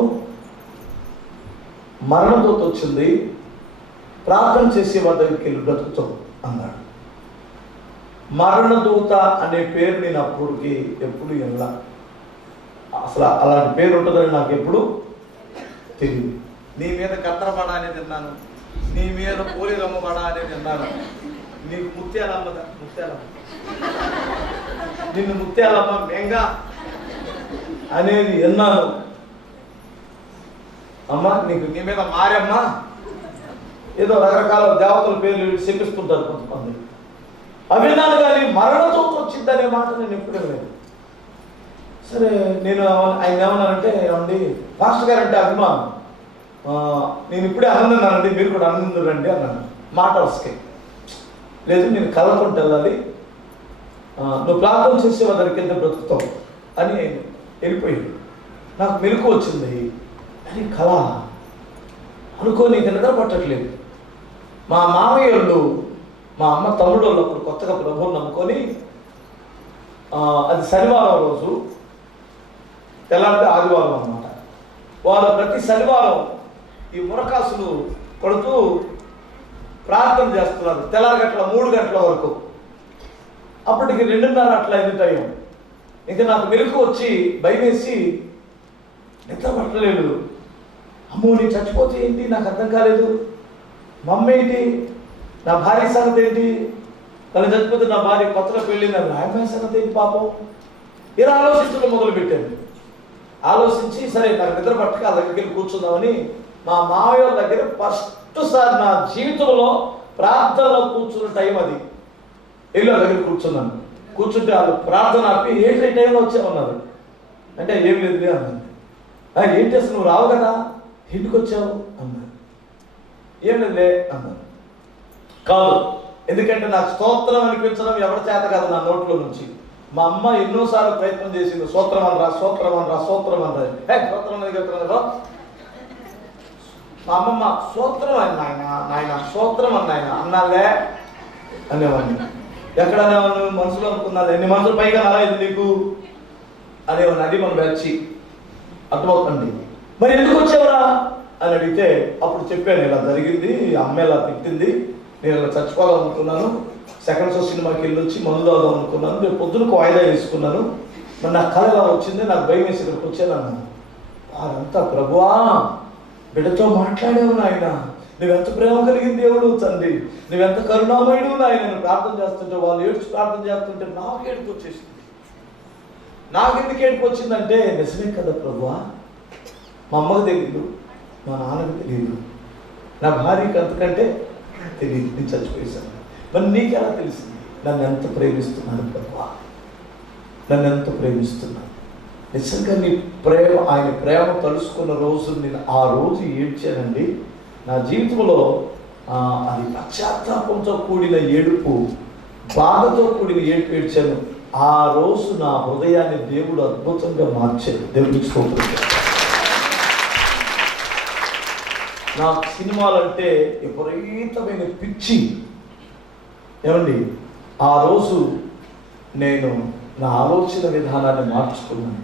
మరణదూత వచ్చింది, ప్రార్థన చేసే వారి దగ్గరికి వెళ్ళి బ్రతుకుతాం అన్నాడు. మరణదూత అనే పేరు నేను అప్పటికి ఎప్పుడు వినలా. అసలు అలాంటి పేరు ఉంటుందని నాకు ఎప్పుడు తెలియదు. నీ మీద కత్తరపడ అనేది విన్నాను, నీ మీద పోలిరమ్మబడ అనేది విన్నాను, నీకు ముత్యాలమ్మదా ముత్యాలమ్మ, నిన్ను ముత్యాలమ్మ మెంగా అనేది విన్నాను. అమ్మ నీకు నీ మీద మారమ్మ, ఏదో రకరకాల దేవతల పేర్లు శపిస్తుంటారు కొంతమంది. అవి విన్నాను, కానీ మరణతో వచ్చిందనే మాట నేను ఎప్పుడు లేదు. సరే, నేను ఆయన ఏమన్నానంటే, ఏమండి పాస్టర్ గారు అంటే అభిమానం, నేను ఇప్పుడే ఆనందన్నానండి, మీరు కూడా ఆనందండి అన్నాను. మాట వస్తే లేదు, నేను కళ్ళకుంటూ వెళ్ళాలి, నువ్వు ప్రార్థన చేసే దగ్గరికి వెళ్తే బ్రతుకుతావు అని వెళ్ళిపోయింది. నాకు మెలకు వచ్చింది. అని కళ అనుకోని నిద్ర పట్టట్లేదు. మా మామయ్య వాళ్ళు, మా అమ్మ తమ్ముడు వాళ్ళు అప్పుడు కొత్తగా ప్రభువుని నమ్ముకొని, అది శనివారం రోజు, తెల్లారితే ఆదివారం అన్నమాట. వారు ప్రతి శనివారం ఈ మురకాసులు కొడుతూ ప్రార్థన చేస్తున్నారు. తెల్లారి గంటల 3 గంటల వరకు. అప్పటికి 2:30 అట్లా అయింది టైం. ఇంకా నాకు మెలకు వచ్చి భయమేసి నిద్ర పట్టలేదు. అమ్మో నేను చచ్చిపోతే ఏంటి, నాకు అర్థం కాలేదు. మా అమ్మ ఏంటి, నా భార్య సంగతి ఏంటి, తను చచ్చిపోతే నా భార్య కొత్తగా పెళ్ళింది, నా సంగతి ఏంటి పాపం, ఇలా ఆలోచించడం మొదలుపెట్టాను. ఆలోచించి సరే నాకు నిద్ర పట్టక ఆ దగ్గరికి వెళ్ళి కూర్చుందామని మా మావయ్య దగ్గర ఫస్ట్ సారి నా జీవితంలో ప్రార్థనలో కూర్చున్న టైం అది. వెళ్ళి వాళ్ళ దగ్గర కూర్చున్నాను. కూర్చుంటే వాళ్ళు ప్రార్థన ఆపి ఏంటి టైంలో వచ్చామన్నారు. అంటే ఏం లేదు అన్నాను. ఏంటి అసలు నువ్వు రావు కదా, ఇంటికి వచ్చావు అన్నారు. ఏం లేదులే అన్నాను. కాదు, ఎందుకంటే నాకు స్తోత్రం అనిపించడం ఎవరి చేత కాదు నా నోట్లో నుంచి. మా అమ్మ ఎన్నోసార్లు ప్రయత్నం చేసింది, స్తోత్రం అనరా స్తోత్రం అనరా స్తోత్రం అనరా. స్తోత్రం అనేది చెప్తున్నారు. మా అమ్మమ్మ స్తోత్రం అని నాయన స్తోత్రం అని నాయన అన్నాలే అనేవాడిని. ఎక్కడ అనేవాళ్ళు, మనసులో అనుకున్నాను, ఎన్ని మనసులు పైగా రాలేదు నీకు అనేవాడిని. అది మనం వచ్చి అర్థమవుతుంది. మరి ఎందుకు వచ్చావురా అని అడిగితే అప్పుడు చెప్పాను, ఇలా జరిగింది, అమ్మ ఇలా తిట్టింది, నేను ఇలా చచ్చిపోవాలనుకున్నాను, సెకండ్ షో సినిమాకి వెళ్ళి వచ్చి మందు తాగుదాం అనుకున్నాను, రేపు పొద్దునకు వాయిదా వేసుకున్నాను, మరి నాకు కళ ఇలా వచ్చింది, నాకు భయం వేసి ఇక్కడికి వచ్చాను అన్నాను. వారంతా ప్రభువా బిడ్డతో మాట్లాడావు నాయన, నువ్వెంత ప్రేమ కలిగిన దేవుడు తండ్రి, నువ్వెంత కరుణామయుడు నాయన. నేను ప్రార్థన చేస్తుంటే వాళ్ళు ఏడ్చి ప్రార్థన చేస్తుంటే నాకు ఏడుపు వచ్చేసింది. నాకు ఎందుకు ఏడుపు వచ్చిందంటే నిజమే కదా ప్రభువా, మా అమ్మకు తెలియదు, మా నాన్నకు తెలియదు, నా భార్యకి అంతకంటే తెలియదు, నేను చచ్చిపోయేసాను. మరి నీకెలా తెలిసింది? నన్ను ఎంత ప్రేమిస్తున్నాను ప్రభువా, నన్ను ఎంత ప్రేమిస్తున్నాను. నిజంగా నీ ప్రేమ, ఆయన ప్రేమ తలుసుకున్న రోజు నేను ఆ రోజు ఏడ్చానండి. నా జీవితంలో అది పశ్చాత్తాపంతో కూడిన ఏడుపు, బాధతో కూడిన ఏడుపు ఏడ్చాను. ఆ రోజు నా హృదయాన్ని దేవుడు అద్భుతంగా మార్చాడు. దేవుడికి స్తోత్రం. నాకు సినిమాలంటే విపరీతమైన పిచ్చి. ఏమండి, ఆ రోజు నేను నా ఆలోచన విధానాన్ని మార్చుకున్నాను.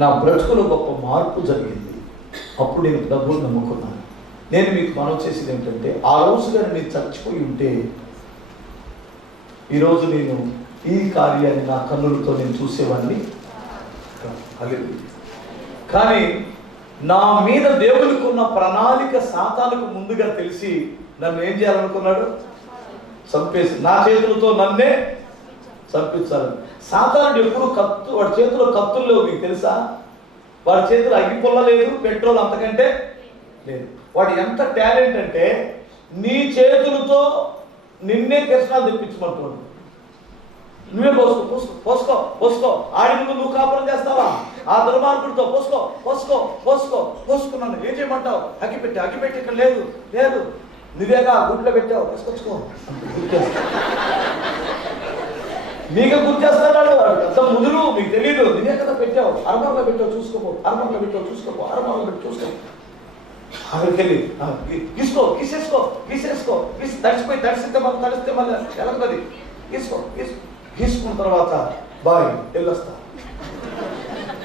నా బ్రతుకులో గొప్ప మార్పు జరిగింది. అప్పుడు నేను ప్రభువుని నమ్ముకున్నాను. నేను మీకు మనం చేసేది ఏంటంటే, ఆ రోజు కానీ నేను చచ్చిపోయి ఉంటే ఈరోజు నేను ఈ కార్యాన్ని నా కన్నులతో నేను చూసేవాడిని. కానీ నా మీద దేవునికి ఉన్న ప్రణాళిక సాతానుకు ముందుగా తెలిసి నన్ను ఏం చేయాలనుకున్నాడు? చంపేసి నా చేతులతో నన్నే చంపించాలని. సాతానుడు ఎప్పుడు వాడి చేతిలో కత్తులు లేవు, మీకు తెలుసా? వాడి చేతిలో అగ్గిపుల్ల లేదు, పెట్రోల్ అంతకంటే లేదు. వాడు ఎంత టాలెంట్ అంటే నీ చేతులతో నిన్నే కిరసనాలు తెప్పించమంటున్నాడు. నువ్వే పోసుకో పోసుకో పోసుకో పోసుకో. ఆడి ముందు నువ్వు కాపురం చేస్తావా? ఆ దుర్మార్గుడితో పోసుకో పోసుకో పోసుకో పోసుకున్నాను. ఏం చేయమంటావు? అగ్గిపెట్టి ఇక్కడ లేదు లేదు, నువ్వేగా గుడ్లో పెట్టావు, తీసుకొచ్చుకో. నీకు గుర్తు చేస్తాడు పెద్ద ముదురు, మీకు తెలియదు, నువ్వే కదా పెట్టావు, అరమరలో పెట్టావు చూసుకోపో, అరమరలో పెట్టావు చూసుకోపో, అరమరలో పెట్టి చూసుకో. అక్కడికి వెళ్ళి గీసేసుకో తడిసితే మళ్ళీ ఎలాగది గీసుకున్న తర్వాత బాయ్ వెళ్ళొస్తా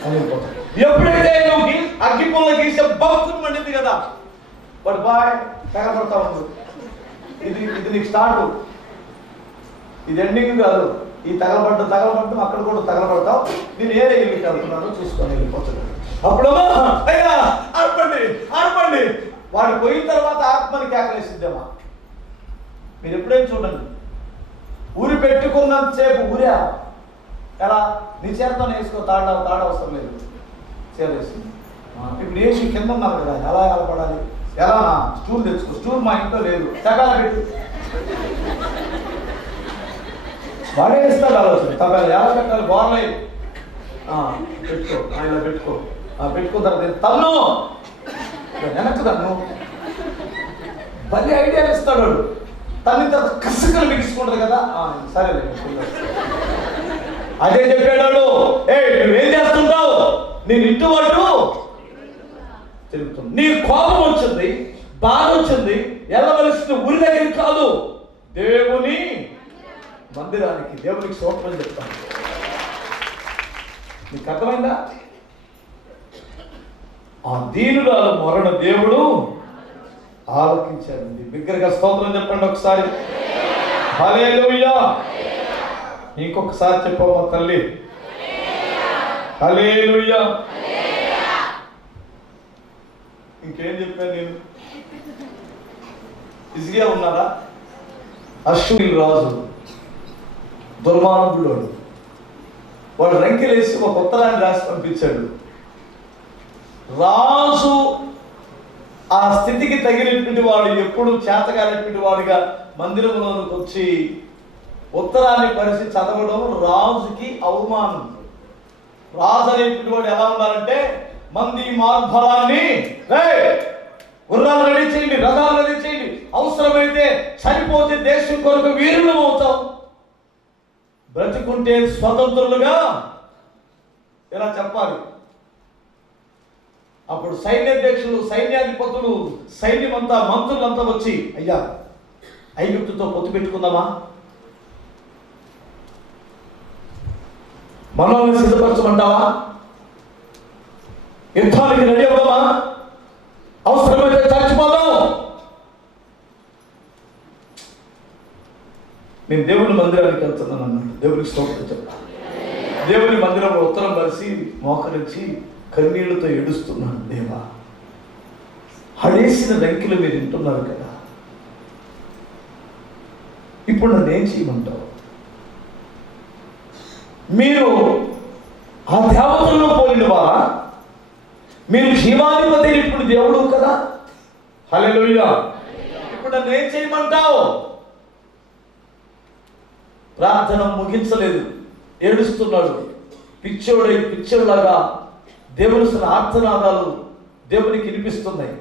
అని. ఎప్పుడైతే నువ్వు అగ్గిపుల్ల గీసే భక్తులు మండింది కదా, బట్ బాయ్ తగలబడతా ఉంది. ఇది నీకు స్టార్ట్, ఇది ఎండింగ్ కాదు. ఈ తగలబడ్డం అక్కడ కూడా తగలబడతావు. నేను ఏ వెళ్ళి వెళ్తున్నానో చూసుకొని వెళ్ళిపోతున్నాను. అప్పుడు అయ్యా ఆర్పండి. వాడు పోయిన తర్వాత ఆత్మని కేకలేసిద్దామా? మీరు ఎప్పుడైనా చూడండి, ఊరి పెట్టుకున్నంతసేపు ఊరా ఎలా నీ చేతనే వేసుకో, తాడ అవసరం లేదు, చేరేసింది. ఇప్పుడు ఏమి కింద ఉన్నారు కదా, ఎలా పడాలి? ఎలా స్టూల్ తెచ్చుకో, స్టూల్ మా ఇంట్లో లేదు, తగాల పెట్టు. వాడే ఇస్తాడు ఆలోచన. తగాల ఎలా పెట్టాలి? బాగున్నాయి పెట్టుకో, ఇలా పెట్టుకున్న తర్వాత తన్ను వెనక్కు తన్ను. మళ్ళీ ఐడియాలు ఇస్తాడు వాడు. తల్లి తర్వాత కసకలు బిగించుకుంటుంది కదా, సరే అదే చెప్పాడు. నువ్వేం చేస్తుంటావు? నేను ఇటు అటు తిరుగుతున్నా. నీ కోపం వచ్చింది, బాధ వచ్చింది, వెళ్ళవలసిన ఊరి దగ్గరికి కాదు, దేవుని మందిరానికి, దేవునికి స్తోత్రం చెప్తాను. నీకు అర్థమైందా? ఆ దీనురాలు మొరణ దేవుడు ఆలకించాడండి. బిగ్గరగా స్తోత్రం చెప్పండి ఒకసారి. హల్లెలూయా. ఇంకొకసారి చెప్పమ్మా తల్లి. హల్లెలూయా. ఇంకేం చెప్పాను నేను? హిజ్కియా ఉన్నారా? అష్షూరు రాజు దుర్మార్గుడు, వాడు రంకెలేసి ఒక ఉత్తరాన్ని రాసి పంపించాడు. రాజు ఆ స్థితికి తగినటువంటి వాడు ఎప్పుడు చేతకానటువంటి వాడిగా మందిరంలోనికి వచ్చి ఉత్తరాన్ని పరిచి చదవడం రాజుకి అవమానం. రాజు అనేటువంటి వాడు ఎలా ఉండాలంటే, మంది మార్బలాన్ని గుర్రాలు రెడీ చేయండి, రథాలు రెడీ చేయండి, అవసరమైతే చనిపోతే దేశం కొరకు వీరులు అవుతాం, బ్రతుకుంటే స్వతంత్రులుగా ఇలా చెప్పాలి. అప్పుడు సైన్యాధ్యక్షులు, సైన్యాధిపతులు, సైన్యమంతా, మంత్రులంతా వచ్చి, అయ్యా ఐగుప్తుతో పొత్తు పెట్టుకుందామా, మనల్ని సిద్ధపరచమంటావా, యుద్ధానికి రెడీ అవుదామా, అవసరమైతే చచ్చిపోదాం. నేను దేవుని మందిరానికి వెళ్తున్నాను అన్నాడు. దేవునికి స్తోత్రం చెప్పాలి. దేవుని మందిరంలో ఉత్తరం కలిసి మోకరించి కన్నీళ్లతో ఏడుస్తున్నాను. దేవా, హడేసిన రంకిలు మీరు వింటున్నారు కదా, ఇప్పుడు నన్ను ఏం చేయమంటావు? మీరు ఆ దేవతల్లో పోలిన వారా? మీరు జీవాధిపతి ఇప్పుడు దేవుడు కదా. హల్లెలూయా. ఇప్పుడు నన్ను ఏం చేయమంటావు? ప్రార్థన ముగించలేదు, ఏడుస్తున్నాడు. పిచ్చోడులాగా దేవుని ఆర్తనాదాలు దేవునికి వినిపిస్తున్నాయి.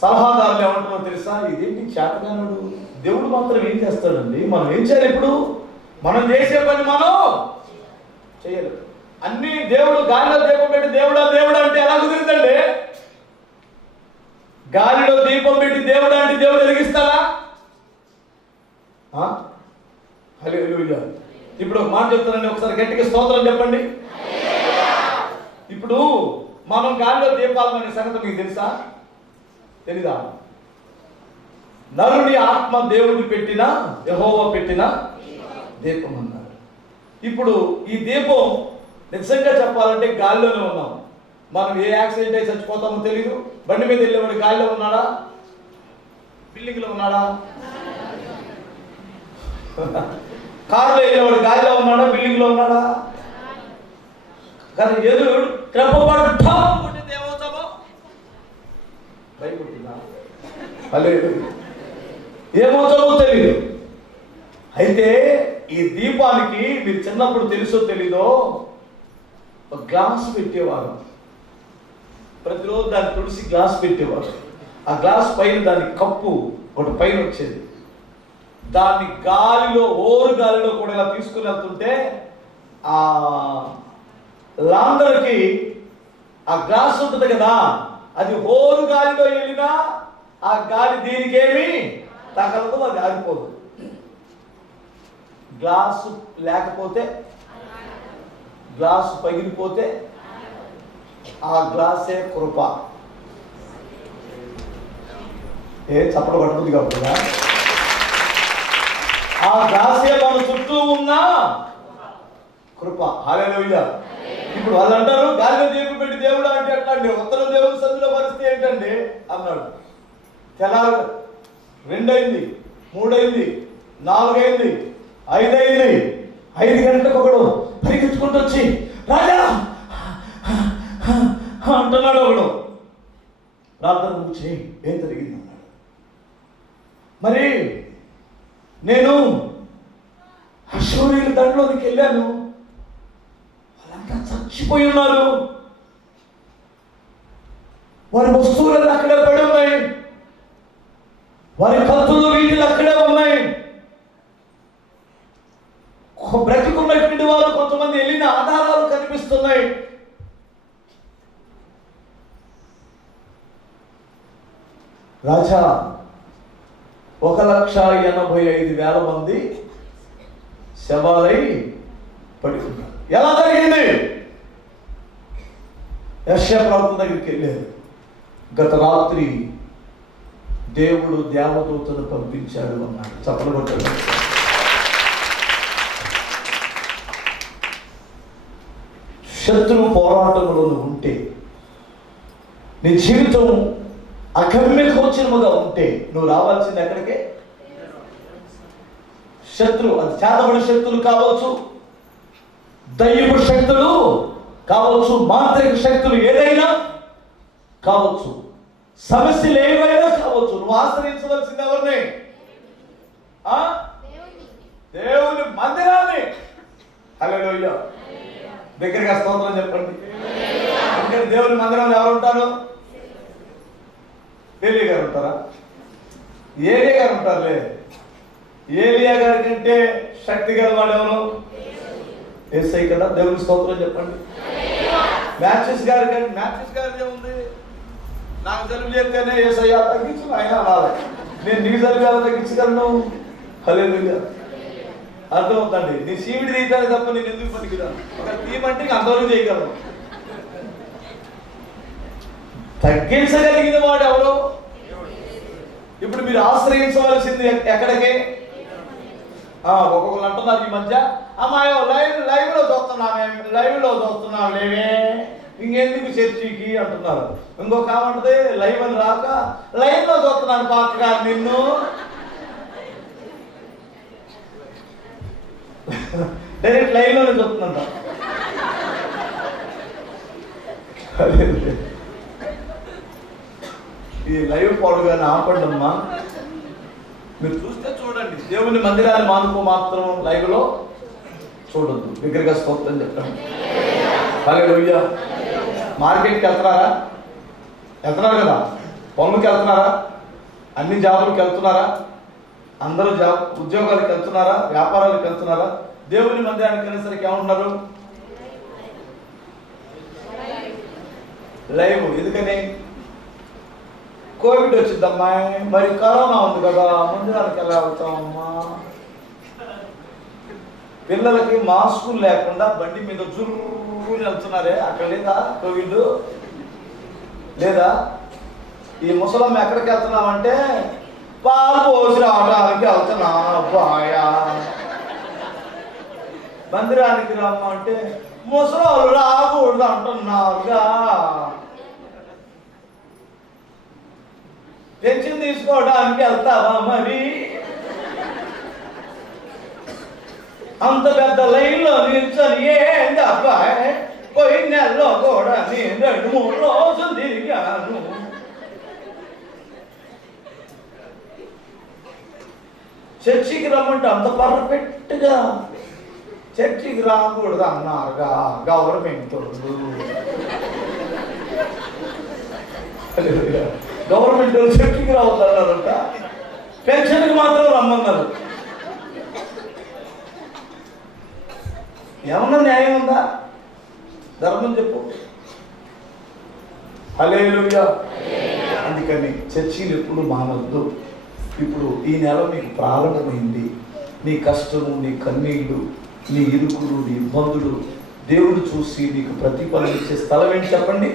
సలహాదారులు ఏమంటున్నారో తెలుసా? ఇదేంటి చేతగానుడు, దేవుడు మాత్రం ఏం చేస్తాడండి, మనం ఏం చేయాలి? ఇప్పుడు మనం చేసే పని మనం చేయలేదు. అన్ని దేవుడు గాలిలో దీపం పెట్టి దేవుడా దేవుడా అంటే ఎలా కుదురుతుందండి? గాలిలో దీపం పెట్టి దేవుడా అంటే దేవుడు వెలిగిస్తాడా? హల్లెలూయా. ఇప్పుడు ఒక మాట చెప్తానండి, ఒకసారి గట్టిగా స్తోత్రం చెప్పండి. ఇప్పుడు మనం గాలిలో దీపాలనే సంగతి మీకు తెలుసా? తెలీదా? నరుని ఆత్మ దేవుడు పెట్టిన, యెహోవా పెట్టిన దీపం అన్నారు. ఇప్పుడు ఈ దీపం నిజంగా చెప్పాలంటే గాలిలోనే ఉన్నాం. మనం ఏ యాక్సిడెంట్ అయి చచ్చిపోతామో తెలియదు. బండి మీద వెళ్ళేవాడు గాలిలో ఉన్నాడా? బిల్డింగ్లో ఉన్నాడా? కారులో వెళ్ళేవాడు గాలిలో ఉన్నాడా? బిల్డింగ్లో ఉన్నాడా? కానీ ఏదో క్రమపాటు ఏమవుతామో భయపడుతుందా? ఏమవుతామో తెలియదు. అయితే ఈ దీపానికి మీరు చిన్నప్పుడు తెలుసో తెలీదో ఒక గ్లాస్ పెట్టేవారు. ప్రతిరోజు దాన్ని తుడిసి గ్లాస్ పెట్టేవారు. ఆ గ్లాస్ పైన దాని కప్పు ఒకటి పైన వచ్చేది. దాన్ని గాలిలో, ఓరు గాలిలో కూడా ఇలా తీసుకుని వెళ్తుంటే ఆ లాందరికి ఆ గ్లాస్ ఉంటుంది కదా, అది ఓరు గాలిలో వెళ్ళినా ఆ గాలి దీనికేమి తగలదు, అది ఆగిపోదు. గ్లాసు లేకపోతే, గ్లాసు పగిలిపోతే ఆ గ్లాసే కృప. చప్పట పడుతుంది కాబట్టి ఆ గ్లాసే మన చుట్టూ ఉన్న కృప. హల్లెలూయా. ఇప్పుడు వాళ్ళు అంటారు గాలిలో దీపం పెట్టి దేవుడు అంటే ఎట్లా అండి, ఉత్తర దేవుని సంధిలో పరిస్థితి ఏంటండి అన్నాడు. తెల్లారు 2 అయింది, 3 అయింది, 4 అయింది, 5 అయింది. 5 గంటలకు ఒకడు పరిగెత్తుకుంటూ వచ్చి రాజా అంటున్నాడు. ఒకడు ప్రార్థన చేయి, ఏం జరిగింది అన్నాడు. మరి నేను అష్షూరీయుల దండలోనికి వెళ్ళాను, వాళ్ళంతా చచ్చిపోయి ఉన్నారు, వారి వస్తువులన్నీ అక్కడే పడి ఉన్నాయి, వారి కత్తులు వీటిలు అక్కడే ఉన్నాయి. బ్రతికున్నటువంటి వారు కొంతమంది వెళ్ళిన ఆధారాలు కనిపిస్తున్నాయి. రాజా, 1,85,000 మంది శవాలై పడి ఉన్నారు. ఎలా జరిగింది? యెషయా ప్రవక్త దగ్గరికి వెళ్ళారు. గత రాత్రి దేవుడు దేవదూతను పంపించాడు అన్నాడు. చప్పట్లు కొట్టాడు. శత్రు పోరాటంలో నువ్వు ఉంటే, నీ జీవితం అగమ్య గోచరముగా ఉంటే, నువ్వు రావాల్సింది ఎక్కడికే? శత్రు, అది చేతబడి శక్తులు కావచ్చు, దైవ శక్తులు కావచ్చు, మాంత్రిక శక్తులు ఏదైనా కావచ్చు, సమస్యలు ఏవైనా కావచ్చు, నువ్వు ఆశ్రయించవలసింది ఎవరిని? దేవుని మందిరాన్ని. హల్లెలూయా. దగ్గరగా స్తోత్రం చెప్పండి. అందుకని దేవుని మందిరంలో ఎవరు ఉంటారు? ఏలియా గారు ఉంటారా? ఏలియా గారు ఉంటారులే. ఏలియా గారి కంటే శక్తి గల వాడు ఎవరు? యేసయ్య కదా. దేవుని స్తోత్రం చెప్పండి. మ్యాచెస్ గారి కంటే, మ్యాచెస్ గారిదే ఉంది. నాకు జలుబు చెప్తేనే యేసయ్య తగ్గించు ఆయన అనాలి. నేను నీ జలుబు ఎలా తగ్గించగలను? హల్లెలూయా. అర్థమవుతండి. నీ సీవిడి తీయాలి తప్ప నేను ఎందుకు పనికిరాను. ఒక తీయమంటే అంతవరకు చేయగలను. తగ్గించగలిగిన వాడు ఎవరు? ఇప్పుడు మీరు ఆశ్రయించవలసింది ఎక్కడికి? ఒక్కొక్కరు అంటున్నారు ఈ మధ్య, అమ్మాయి లైవ్ లో చూస్తున్నాం లేవే, ఇంకెందుకు చర్చికి అంటున్నారు. ఇంకొక ఏమంటది, లైవ్ అని రాక లైవ్ లో చూస్తున్నాను పాత్ర గారు నిన్ను. డైరెక్ట్ లైవ్ లోనే చూస్తుందంట. ఈ లైవ్ పాడుగానే ఆపండి అమ్మా. మీరు చూస్తే చూడండి. దేవుని మందిరాన్ని మానుకో మాత్రం లైవ్ లో చూడొద్దు. దగ్గరగా స్తోత్రం చెప్పండి. హల్లెలూయా. మార్కెట్కి వెళ్తున్నారు కదా, పనులకి వెళ్తున్నారా, అన్ని జాబులకు వెళ్తున్నారా, అందరూ ఉద్యోగాలకు వెళ్తున్నారా, వ్యాపారాలకు వెళ్తున్నారా? దేవుని మందిరానికి వెళ్ళేసరికి ఏమంటున్నారు? లైవ్. ఎందుకని? కోవిడ్ వచ్చిందమ్మా, మరి కరోనా ఉంది కదా, మందిరానికి ఎలా వెళ్తామమ్మా? పిల్లలకి మాస్కులు లేకుండా బండి మీద జుర్రుని వెళ్తున్నారే, అక్కడ లేదా కోవిడ్? లేదా? ఈ ముసలమ్మ ఎక్కడికి వెళ్తున్నామంటే పాలు పోసి రావడానికి వెళ్తున్నా బాయా. మందిరానికి రమ్మంటే ముసలు రాకూడదు అంటున్నారుగా. పెన్షన్ తీసుకోవడానికి వెళ్తావా మరి? అంత పెద్ద లైన్లో నిల్చొని ఏంటి అబ్బాయి, పోయిన నెలలో కూడా నేను 2-3 రోజులు తిరిగాను. చర్చికి రమ్మంటే అంత పర్ఫెక్ట్గా చర్చికి రాకూడదు అన్నారుగా గవర్నమెంట్. గవర్నమెంట్ చర్చికి రావద్దన్నారంట, పెన్షన్కి మాత్రం రమ్మన్నారు. ఏమన్నా న్యాయం ఉందా? ధర్మం చెప్పు. హల్లెలూయా. అందుకని చర్చిలు ఎప్పుడు మానవద్దు. ఇప్పుడు ఈ నెల మీకు ప్రారంభమైంది. నీ కష్టము, నీ కన్నీళ్ళు, నీ ఇరుకులు, నీ ఇబ్బందులు దేవుడు చూసి నీకు ప్రతిఫలం ఇచ్చే స్థలం ఏంటి చెప్పండి?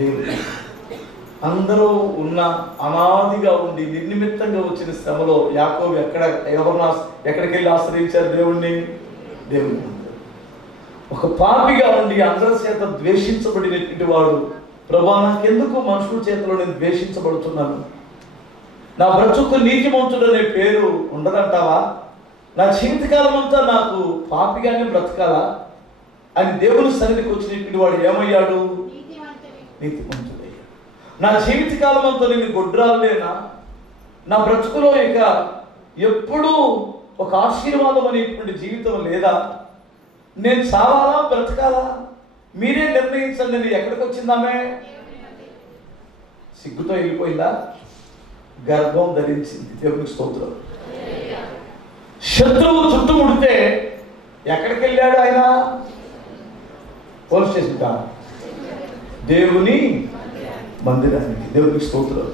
దేవుడు. అందరూ ఉన్న అనాదిగా ఉండి నిర్నిమిత్తంగా వచ్చిన శ్రమలో యాకోబు ఎక్కడికి వెళ్ళి ఆశ్రయించారు దేవుణ్ణి? దేవుని. ఒక పాపిగా ఉండి అందరి చేత ద్వేషించబడినటువంటి వాడు, ప్రభా నాకెందుకు మనుషుల చేతిలో నేను ద్వేషించబడుతున్నాను, నా బ్రతుకు నీతిమంతుడు అనే పేరు ఉండదంటావా, నా జీవితకాలం అంతా నాకు పాపిగానే బ్రతకాలా అని దేవుని సన్నిధికి వచ్చినటువంటి వాడు ఏమయ్యాడు? నీతిమంతుడయ్యాడు. నా జీవితకాలం అంతా నేను గొడ్రాలేనా, నా బ్రతుకులో ఇక ఎప్పుడూ ఒక ఆశీర్వాదం అనేటువంటి జీవితం లేదా, నేను చావాలా బ్రతకాలా మీరే నిర్ణయించండి. నేను ఎక్కడికి వచ్చిందామే? సిగ్గుతో వెళ్ళిపోయిందా? గర్భం ధరించింది. దేవునికి స్తోత్రం. శత్రువు చుట్టుముడితే ఎక్కడికి వెళ్ళాడు ఆయన? పోలీస్ స్టేషన్ కా? దేవుని మందిరానికి. దేవునికి స్తోత్రం.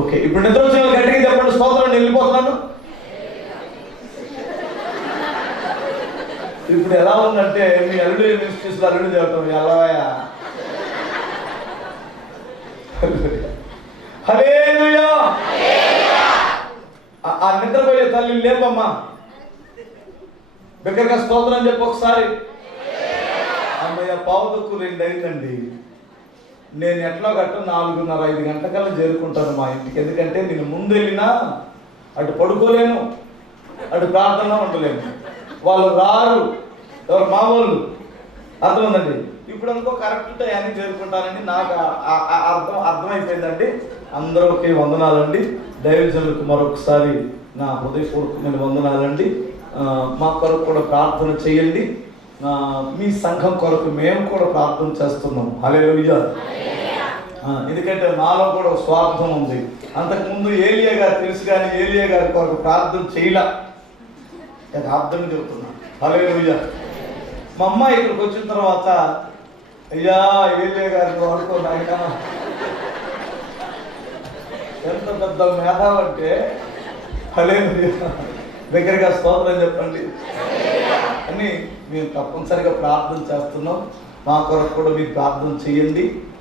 ఓకే, ఇప్పుడు నిద్ర వచ్చిన గట్టిగా చెప్పండి స్తోత్రం. నేను వెళ్ళిపోతున్నాను. ఇప్పుడు ఎలా ఉందంటే మీ అల్లుడు ఇన్స్టిట్యూషన్ అల్లుడు చెప్పడం ఎలాయా? హల్లెలూయా. ఆ నిద్రపోయే తల్లి లేపమ్మా, దగ్గరగా స్తోత్రం చెప్పు ఒకసారి. అమ్మయ్య పావుదొక్కు 2 అయిందండి. నేను ఎట్లా గట్ట 4:30, 5 గంటలకల్లా చేరుకుంటాను మా ఇంటికి. ఎందుకంటే నేను ముందు వెళ్ళినా అటు పడుకోలేను, అటు ప్రార్థనలో ఉండలేను. వాళ్ళు రారు, ఎవరు మా వాళ్ళు, అర్థమైందండి. ఇప్పుడు అనుకో కరెక్ట్ టైంకి చేరుకుంటానండి. నాకు అర్థమైపోయిందండి. అందరికీ వందనాలండి. దైవజనులకు మరొకసారి నా హృదయపూర్వకమైన వందనాలండి. మా కొరకు కూడా ప్రార్థన చేయండి. మీ సంఘం కొరకు మేము కూడా ప్రార్థన చేస్తున్నాం. హల్లెలూయా. ఎందుకంటే నాలో కూడా స్వార్థం ఉంది. అంతకుముందు ఏలియా గారు తెలుసు, కానీ ఏలియా గారి కొరకు ప్రార్థన చేయలే. అర్థం చెబుతున్నా. హల్లెలూయా. మా అమ్మాయి ఇక్కడికి వచ్చిన తర్వాత, అయ్యా ఏలియా గారిని వాడుకోనాయన, ఎంత పెద్ద మేధావంటే, హల్లెలూయా, దగ్గరగా స్తోత్రం చెప్పండి అని మేము తప్పనిసరిగా ప్రార్థన చేస్తున్నాం. మా కొరకు కూడా మీరు ప్రార్థన చేయండి.